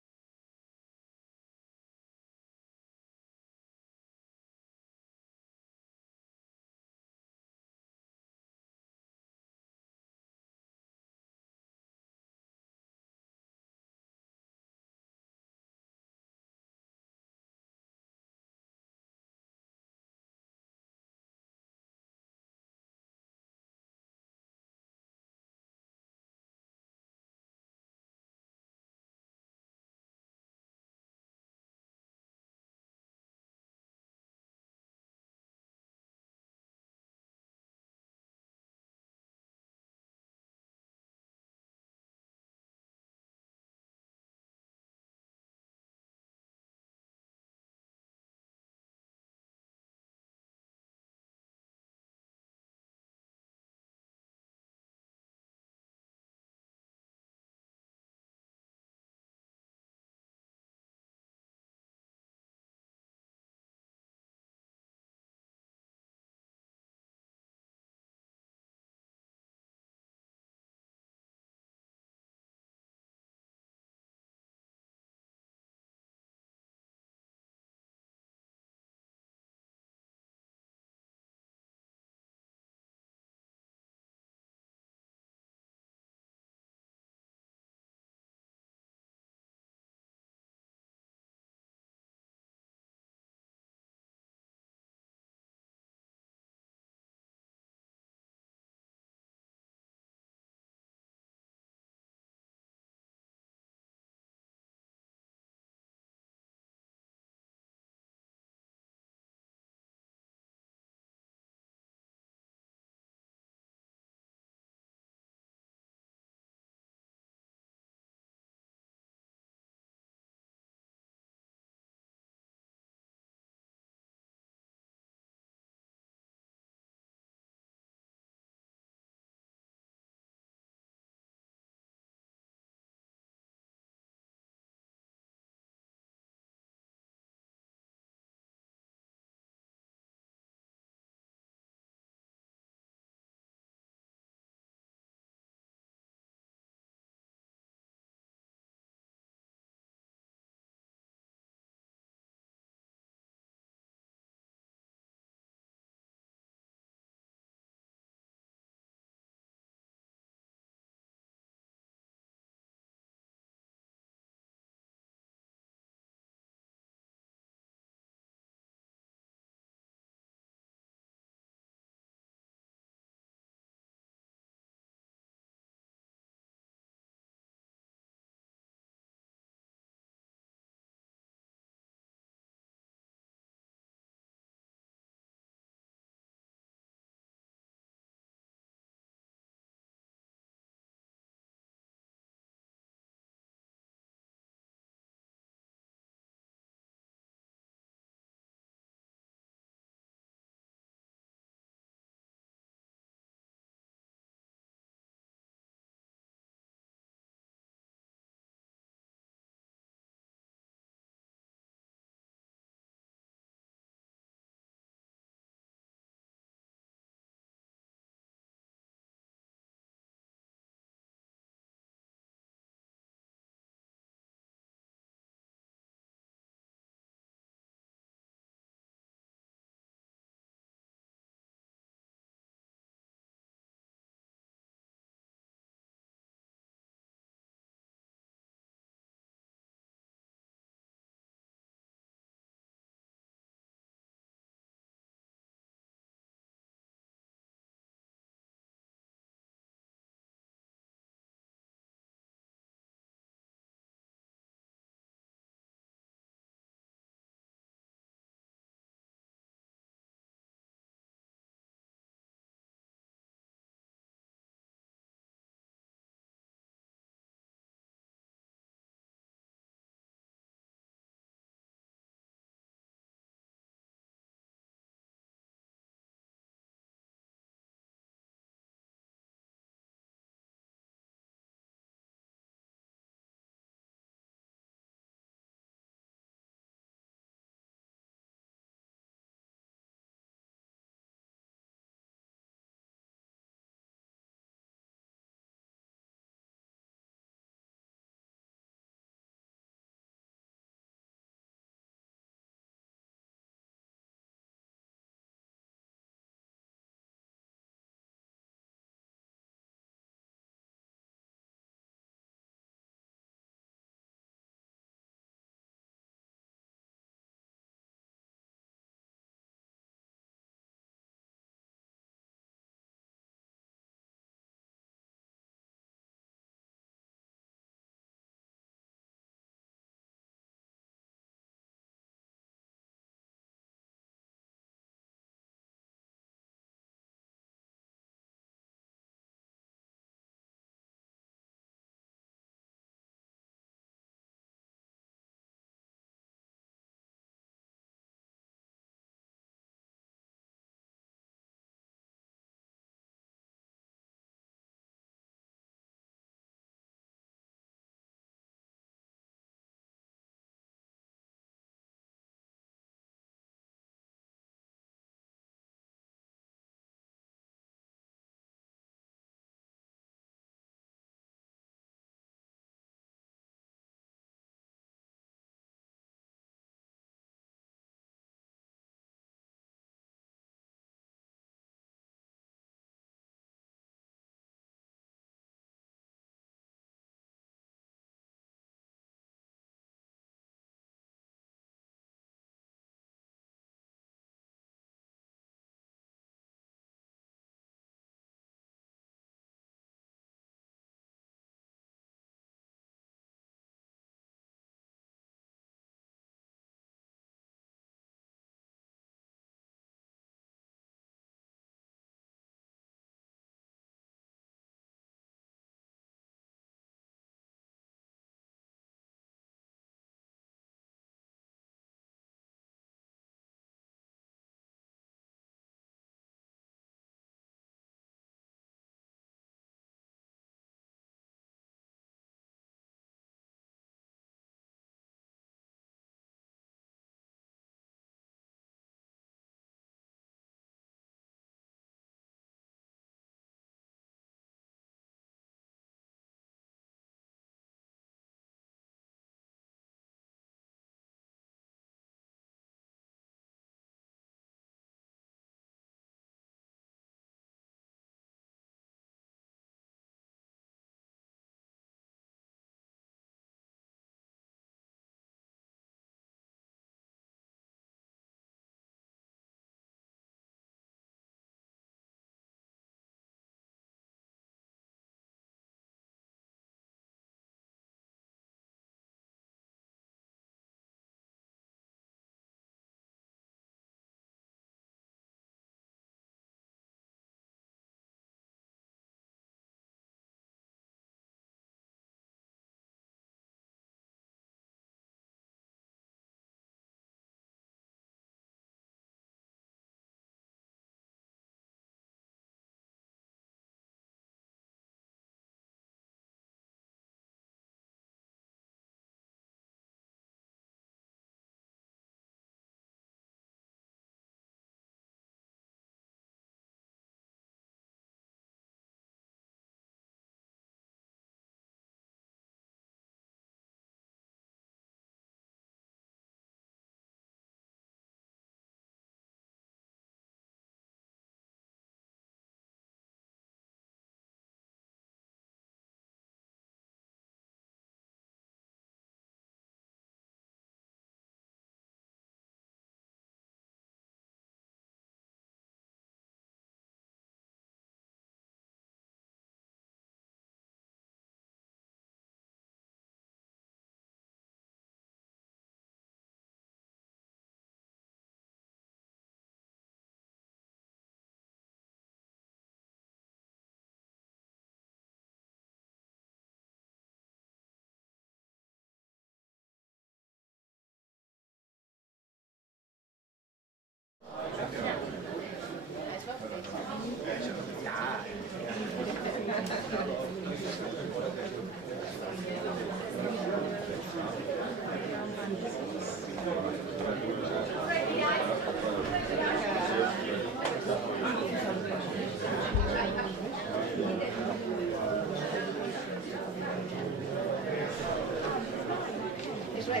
As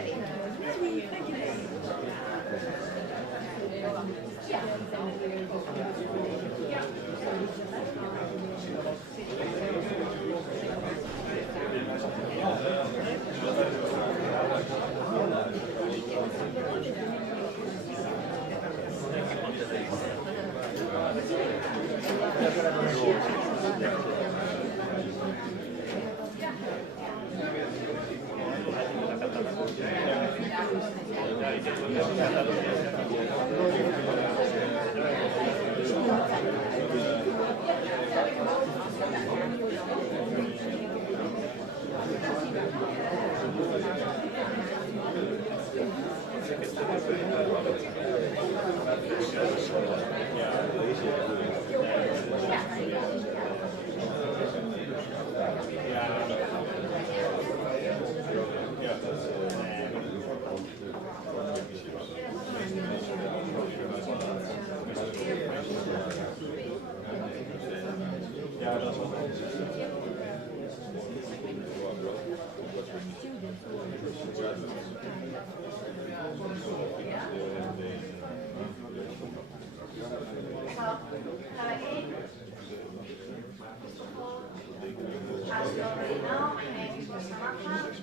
you already know, my name is Samantha. I've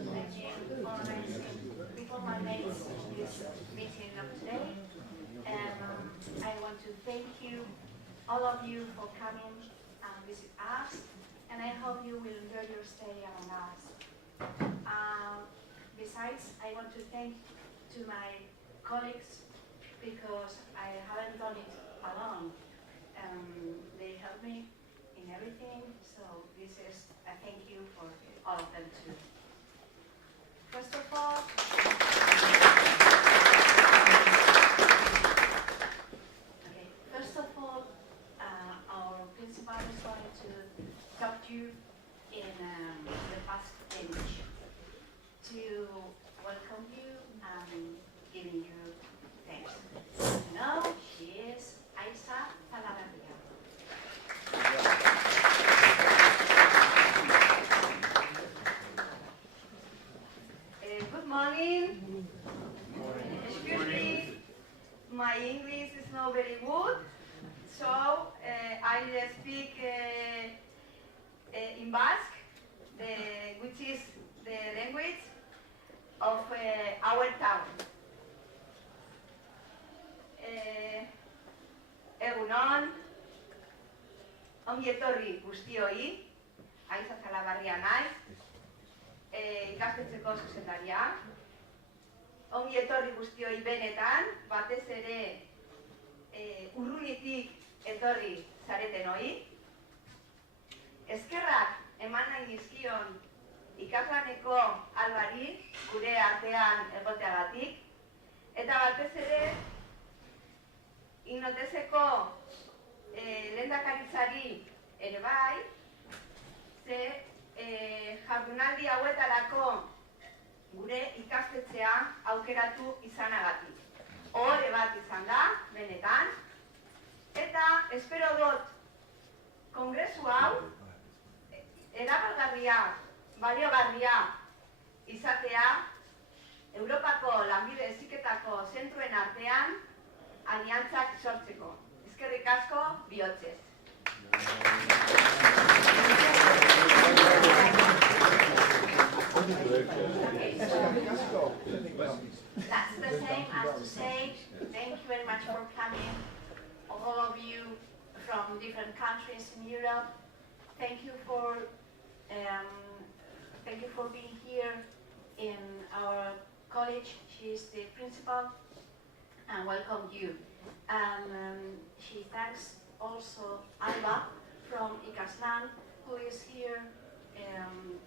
been organizing with all my mates this meeting of today. And I want to thank you, all of you, for coming and visit us. And I hope you will enjoy your stay among us. Besides, I want to thank to my colleagues because I haven't done it alone. They helped me in everything, so this is a thank you for all of them too. First of all, our principal is going to talk to you in the past English to welcome you and giving you thanks. Now she is Aisa Palabria. Good morning. Excuse me, my English is not very good, so I speak in Basque, which is the language of our town. Egunon, ongi etorri guztioi, Aisa Zalabarria naiz, ikastetxeko zuzendaria. Ongi etorri guztioi benetan, batez ere urrunitik etorri zaretenoi. Eskerrak eman nahi dizkion ikaslaneko albari gure artean egoteagatik, eta batez ere Innoteceko lehendakaritzari ere bai, ze jardunaldi hauetarako gure ikastetxea aukeratu izanagatik. Ohore bat izan da, benetan, eta espero dut kongresu hau erabalgarria, baliogarria izatea Europako lanbide heziketako zentroen artean aliantzak sortzeko. Eskerrik asko, bihotzez. That's the same as to say thank you very much for coming, all of you from different countries in Europe. Thank you for being here in our college. She is the principal and welcome you. And she thanks also Andra from Ikaslan, who is here and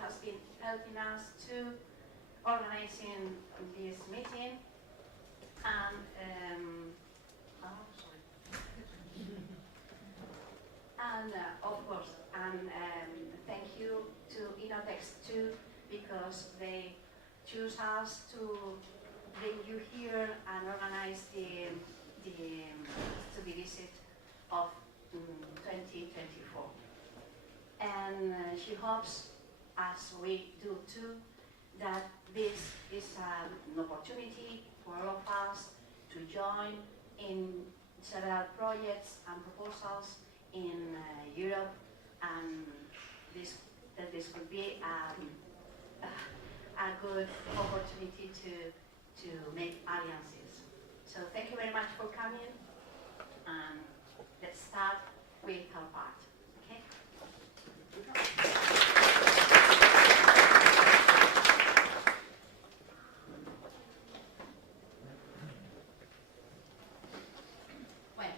has been helping us to organizing this meeting. And of course, thank you to Innotecs too, because they choose us to bring you here and organize the visit of 2024. And she hopes, as we do too, that this is an opportunity for all of us to join in several projects and proposals in Europe, and that this could be a good opportunity to make alliances. So thank you very much for coming, and let's start with our part. Okay? Well,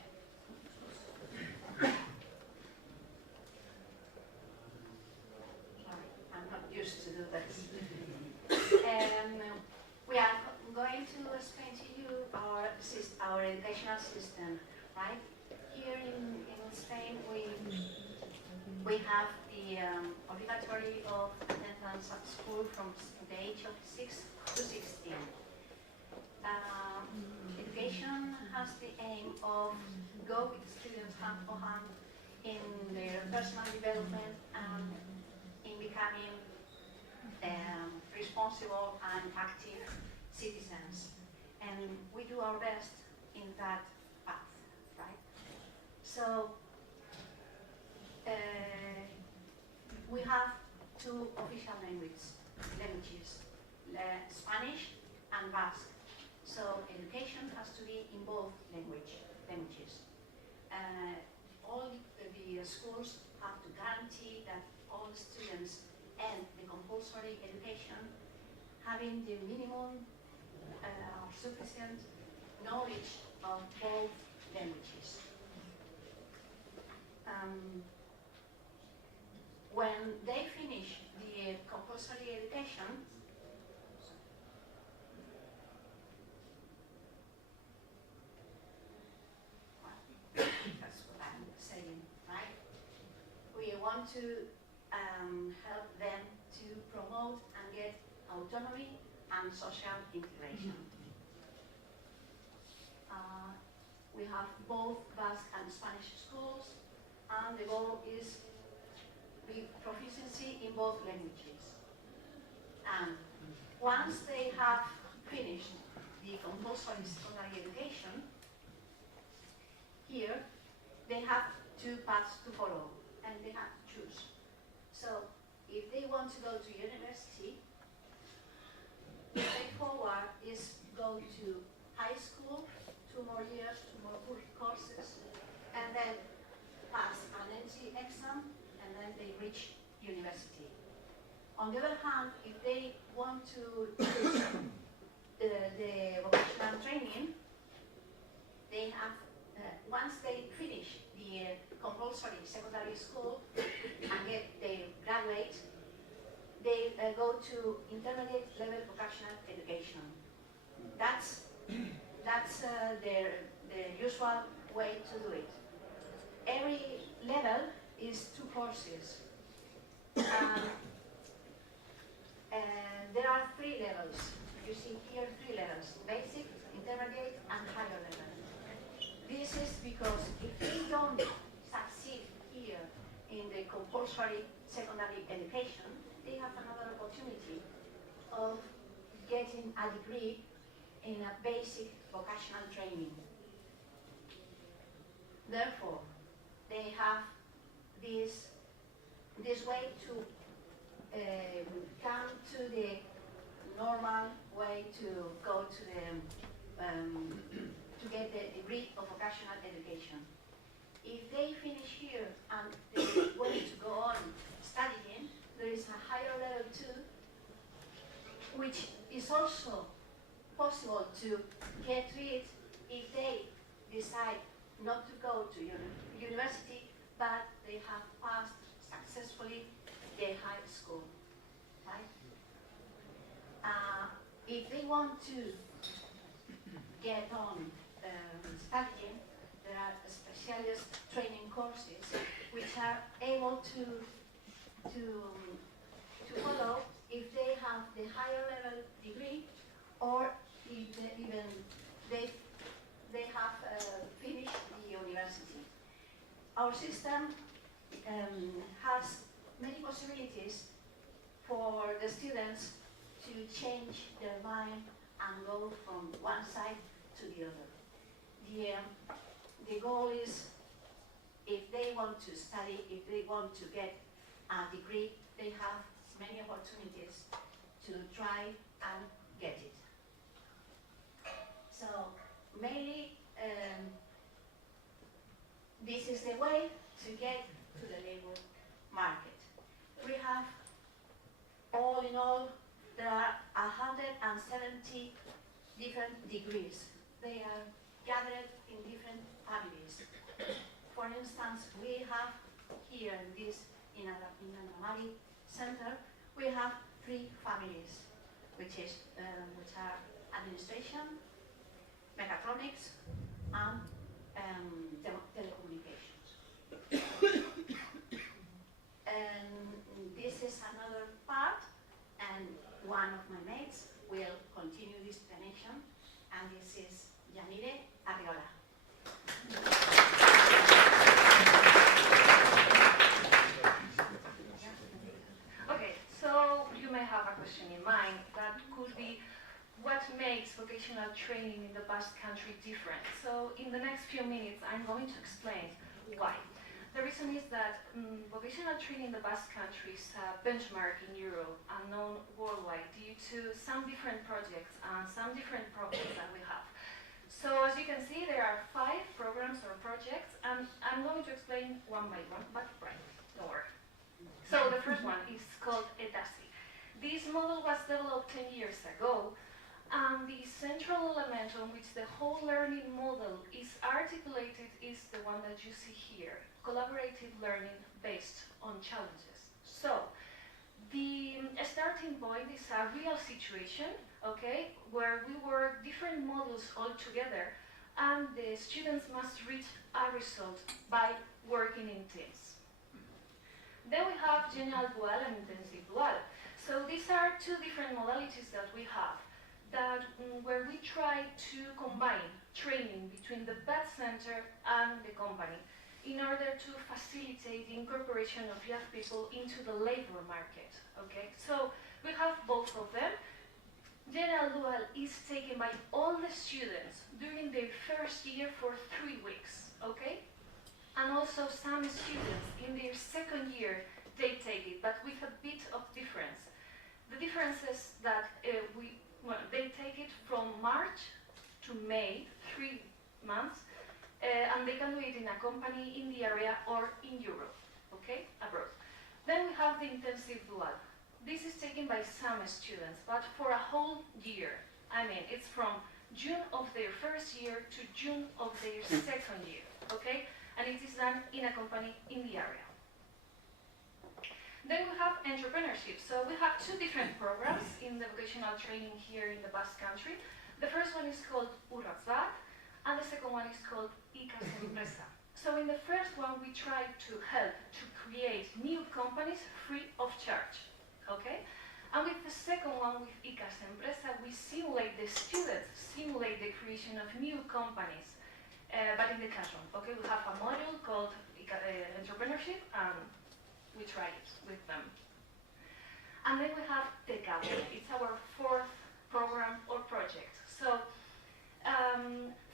sorry, I'm not used to do this. We are going to explain to you our educational system, right? Here in Spain, we have the obligatory of attendance at school from the age of 6 to 16. Education has the aim of go with students hand for hand in their personal development and in becoming responsible and active citizens. And we do our best in that path, right? So we have two official languages, Spanish and Basque. So education has to be in both languages. All the schools have to guarantee that all students end the compulsory education having the minimum sufficient knowledge of both languages. When they finish the compulsory education, that's what I'm saying, right? We want to help them to promote and get autonomy and social integration. We have both Basque and Spanish schools, and the goal is the proficiency in both languages. And once they have finished the compulsory secondary education, here they have two paths to follow, and they have to choose. So if they want to go to university, the way forward is go to high school, 2 more years, 2 more courses, and then pass an NC exam, and then they reach university. On the other hand, if they want to choose the vocational training, they have, once they finish the compulsory secondary school and they graduate, they go to intermediate level vocational education. That's the usual way to do it. Every level is 2 courses. And there are 3 levels. You see here 3 levels: basic, intermediate, and higher level. This is because if they don't succeed here in the compulsory secondary education, they have another opportunity of getting a degree in a basic vocational training. Therefore, they have this way to come to the normal way to go to the to get the degree of vocational education. If they finish here and they want to go on studying, there is a higher level 2, which is also possible to get to it if they decide not to go to university, but they have passed successfully the high school, right? If they want to get on studying, there are specialist training courses which are able to follow if they have the higher level degree, or if they have finished the university. Our system has many possibilities for the students to to change their mind and go from one side to the other. The goal is, if they want to study, if they want to get a degree, they have many opportunities to try and get it. So mainly, this is the way to get to the labor market. We have, all in all, there are 170 different degrees. They are gathered in different families. For instance, we have here in Andra Center, we have 3 families, which are administration, mechatronics, and telecommunications. And this is another part, and one of my mates will continue this explanation, and this is Yanire Arriola. Okay, so you may have a question in mind that could be, what makes vocational training in the Basque Country different? So in the next few minutes, I'm going to explain why. The reason is that vocational training in the Basque Country is a benchmark in Europe and known worldwide due to some different projects and some different programs that we have. So as you can see, there are 5 programs or projects, and I'm going to explain one by one, but right, don't worry. So the first one is called ETASI. This model was developed 10 years ago, and the central element on which the whole learning model is articulated is the one that you see here, collaborative learning based on challenges. So the starting point is a real situation, okay, where we work different models all together, and the students must reach a result by working in teams. Then we have general dual and intensive dual. So these are 2 different modalities that we have, that where we try to combine training between the BED center and the company in order to facilitate the incorporation of young people into the labor market. Okay, so we have both of them. General dual is taken by all the students during their first year for 3 weeks. Okay, and also some students in their second year they take it, but with a bit of difference. The difference is that they take it from March to May, 3 months, and they can do it in a company in the area or in Europe, okay, abroad. Then we have the intensive dual. This is taken by some students, but for a whole year. I mean, it's from June of their first year to June of their second year, okay? And it is done in a company in the area. Then we have entrepreneurship. So we have 2 different programs in the vocational training here in the Basque Country. The first one is called Urratzbat, and the second one is called Empresa. So in the first one, we try to help to create new companies free of charge, okay? And with the second one, with Empresa, we simulate the students, simulate the creation of new companies, but in the classroom, okay? We have a module called entrepreneurship, and we try it with them. And then we have decanos. It's our 4th program or project. So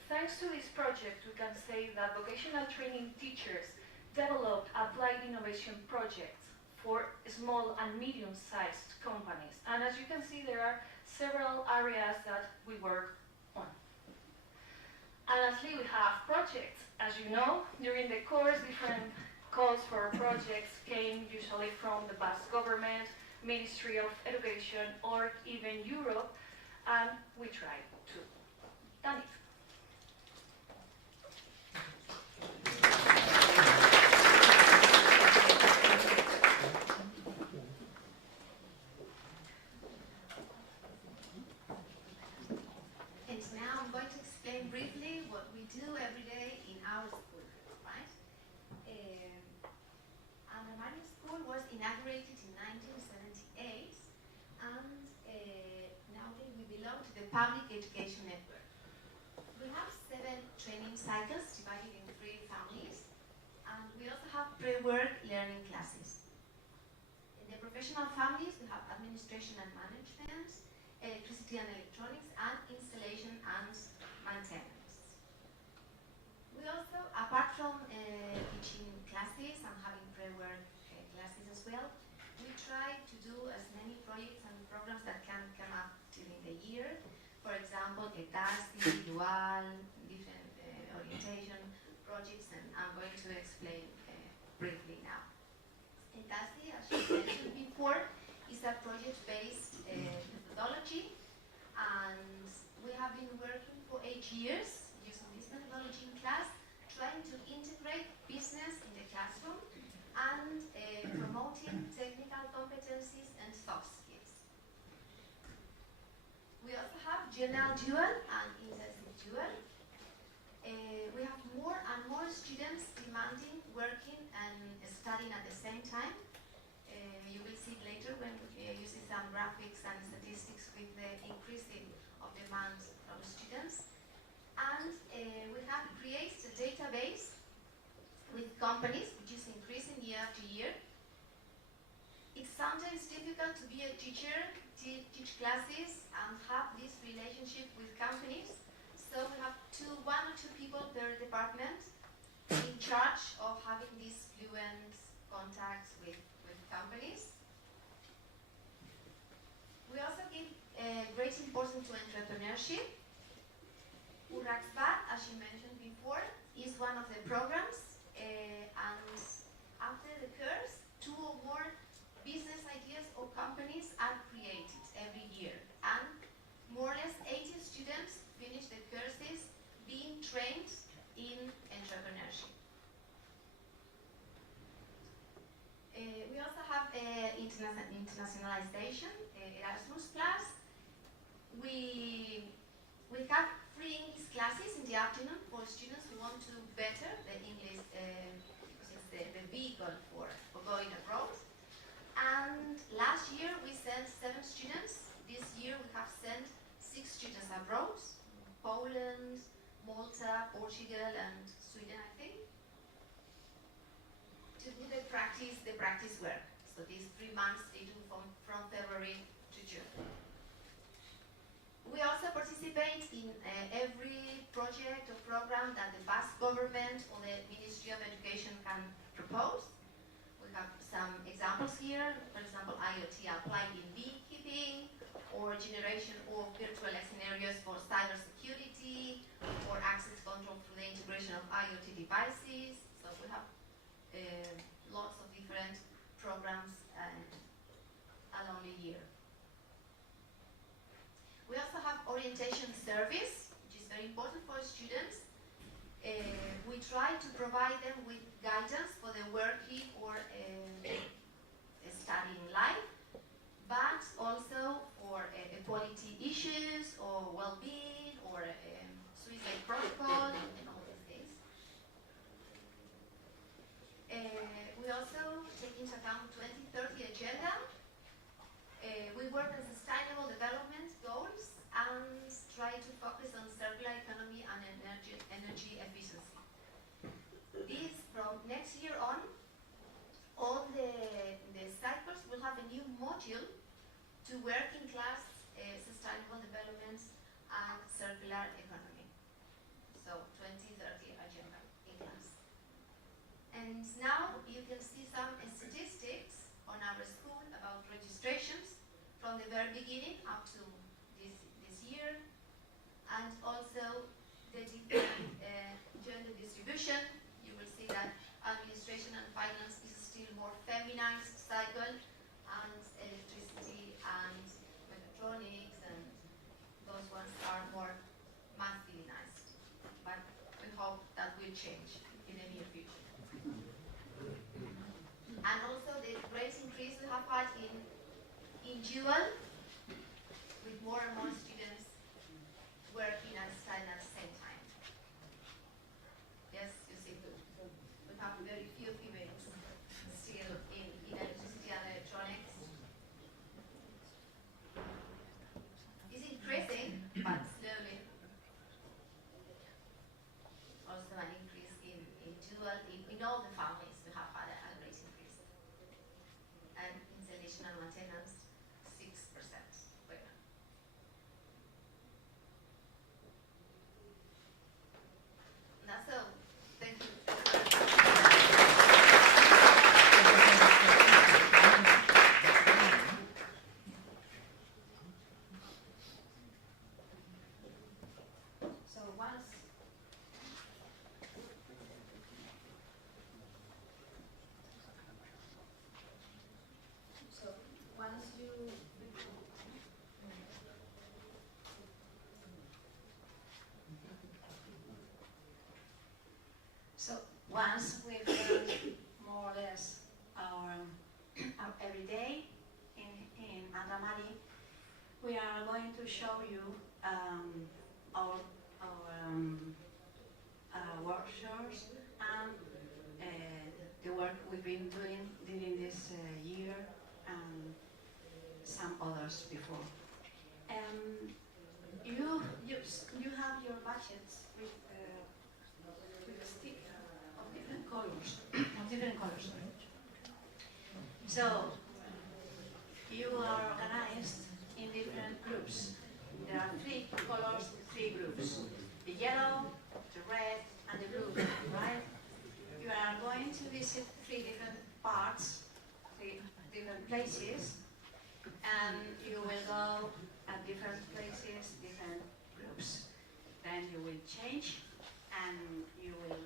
thanks to this project, we can say that vocational training teachers developed applied innovation projects for small and medium-sized companies. And as you can see, there are several areas that we work on. And lastly, we have projects. As you know, during the course, different calls for projects came usually from the Basque government, Ministry of Education, or even Europe, and we tried to done it. And now I'm going to explain briefly what we do every day in our school, right? Our school was inaugurated in 1978, and nowadays we belong to the Public Education Network. We have 7 training cycles divided in 3 families, and we also have pre-work learning classes. In the professional families, we have administration and management, electricity and electronics, and installation and maintenance. We also, apart from teaching classes and having pre-work classes as well, we try to do as many projects and programs that can come up during the year. For example, ETASI, dual, different orientation projects, and I'm going to explain briefly now. ETASI, as you mentioned before, is a project-based methodology, and we have been working for 8 years using this methodology in class, trying to integrate business in the classroom and promoting technical competencies and soft skills. We also have general dual and intensive dual. We have more and more students demanding working and studying at the same time. You will see later when you see some graphics and statistics with the increasing of demands from students. And we have created a database with companies, which is increasing year after year. It's sometimes difficult to be a teacher, teach classes, and have this relationship with companies. So we have one or two people per department in charge of having these fluent contacts with companies. We also give great importance to entrepreneurship. URAXBAT, as you mentioned before, is one of the programs, and after the course, 2 or more business ideas or companies are created every year, and more or less 80 students finish the courses being trained in entrepreneurship. We also have internationalization, Erasmus+. We have free English classes in the afternoon for students who want to better the English, because it's the vehicle for going abroad. And last year we sent 7 students. This year we have sent 6 students abroad: Poland, Malta, Portugal, and Sweden, I think, to do the practice work. So these 3 months they do from February to June. We also participate in every project or program that the Basque government or the Ministry of Education can propose. We have some examples here. For example, IoT applied in beekeeping, or generation of virtual scenarios for cybersecurity, or access control through the integration of IoT devices. So we have lots of different programs along the year. We also have orientation service, which is very important for students. We try to provide them with guidance for their working or studying life, but also for equality issues or well-being or suicide protocol and all these things. We also take into account 2030 agenda. We work on sustainable development goals and try to focus on circular economy and energy efficiency. This, from next year on, all the cycles will have a new module to work in class sustainable development and circular economy. So 2030 agenda in class. And now you can see some statistics on our school about registrations from the very beginning up to this year, and also the different gender distribution. You will see that administration and finance is still more feminized cycle, and electricity and mechatronics and those ones are more masculinized. But we hope that will change in the near future. And also the great increase we have had in dual, with more and more students working and studying at the same time. Yes, you see, we have very few females still in electricity and electronics. It's increasing, but slowly. Also an increase in dual, in all the families we have had a great increase. And installation and maintenance, 6% women. we are going to show you our workshops and the work we've been doing during this year and some others before. You have your budgets with a sticker of different colors. So you are organized in different groups. There are 3 colors, 3 groups: the yellow, the red, and the blue. Right? You are going to visit 3 different parts, 3 different places, and you will go at different places, different groups. Then you will change, and you will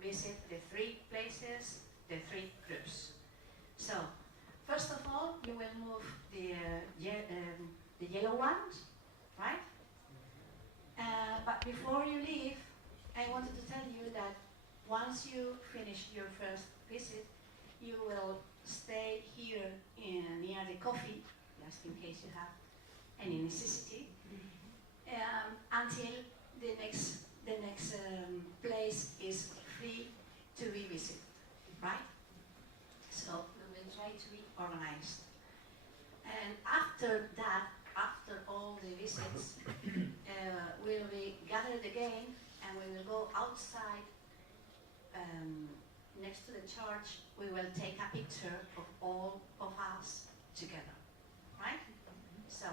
visit the 3 places, the 3 groups. So, first of all, you will move the yellow ones, right? But before you leave, I wanted to tell you that once you finish your first visit, you will stay here near the coffee, just in case you have any necessity, until the next place is free to be visited, right? So we will try to be organized. And after that, after all the visits, we'll be gathered again and we will go outside next to the church. We will take a picture of all of us together, right? So,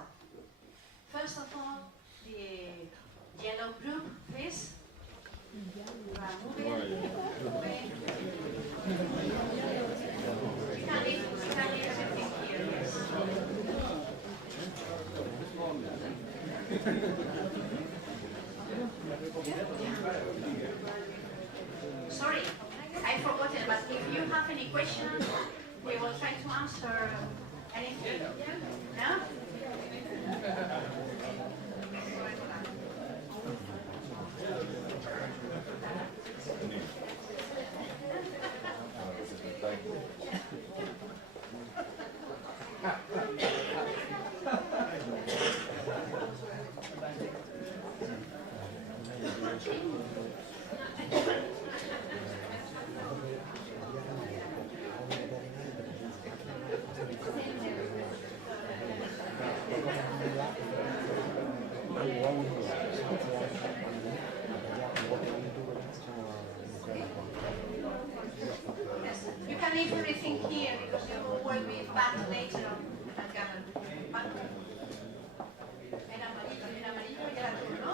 first of all, the yellow group, please. Moving. You can leave everything here, yes. Sorry, I forgot it, but if you have any questions, we will try to answer anything. No? You can leave everything here because you will be back later on. El amarillo ya era tú, ¿no?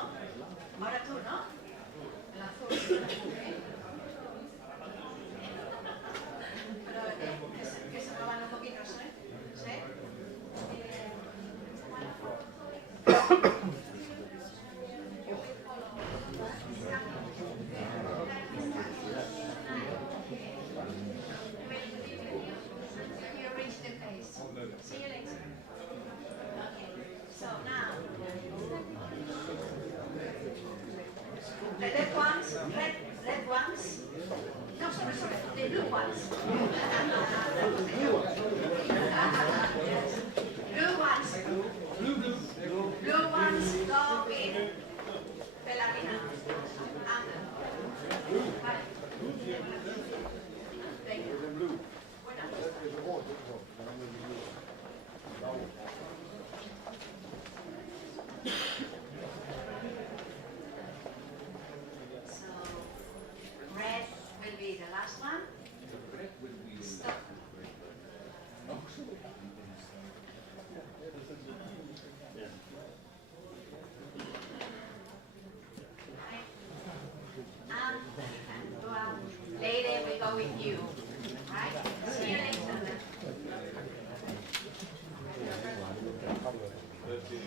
Ahora tú, ¿no? El azul. Pero que se muevan un poquito, ¿sí? ¿Sí? See you later. Okay, so now, the red ones, no, sorry, the blue ones. Yes. Blue ones go with Bellarina. Vale. Thank you. So, red will be the last one. Stop. And go out. Later we go with you. Right? See you later. Let's see.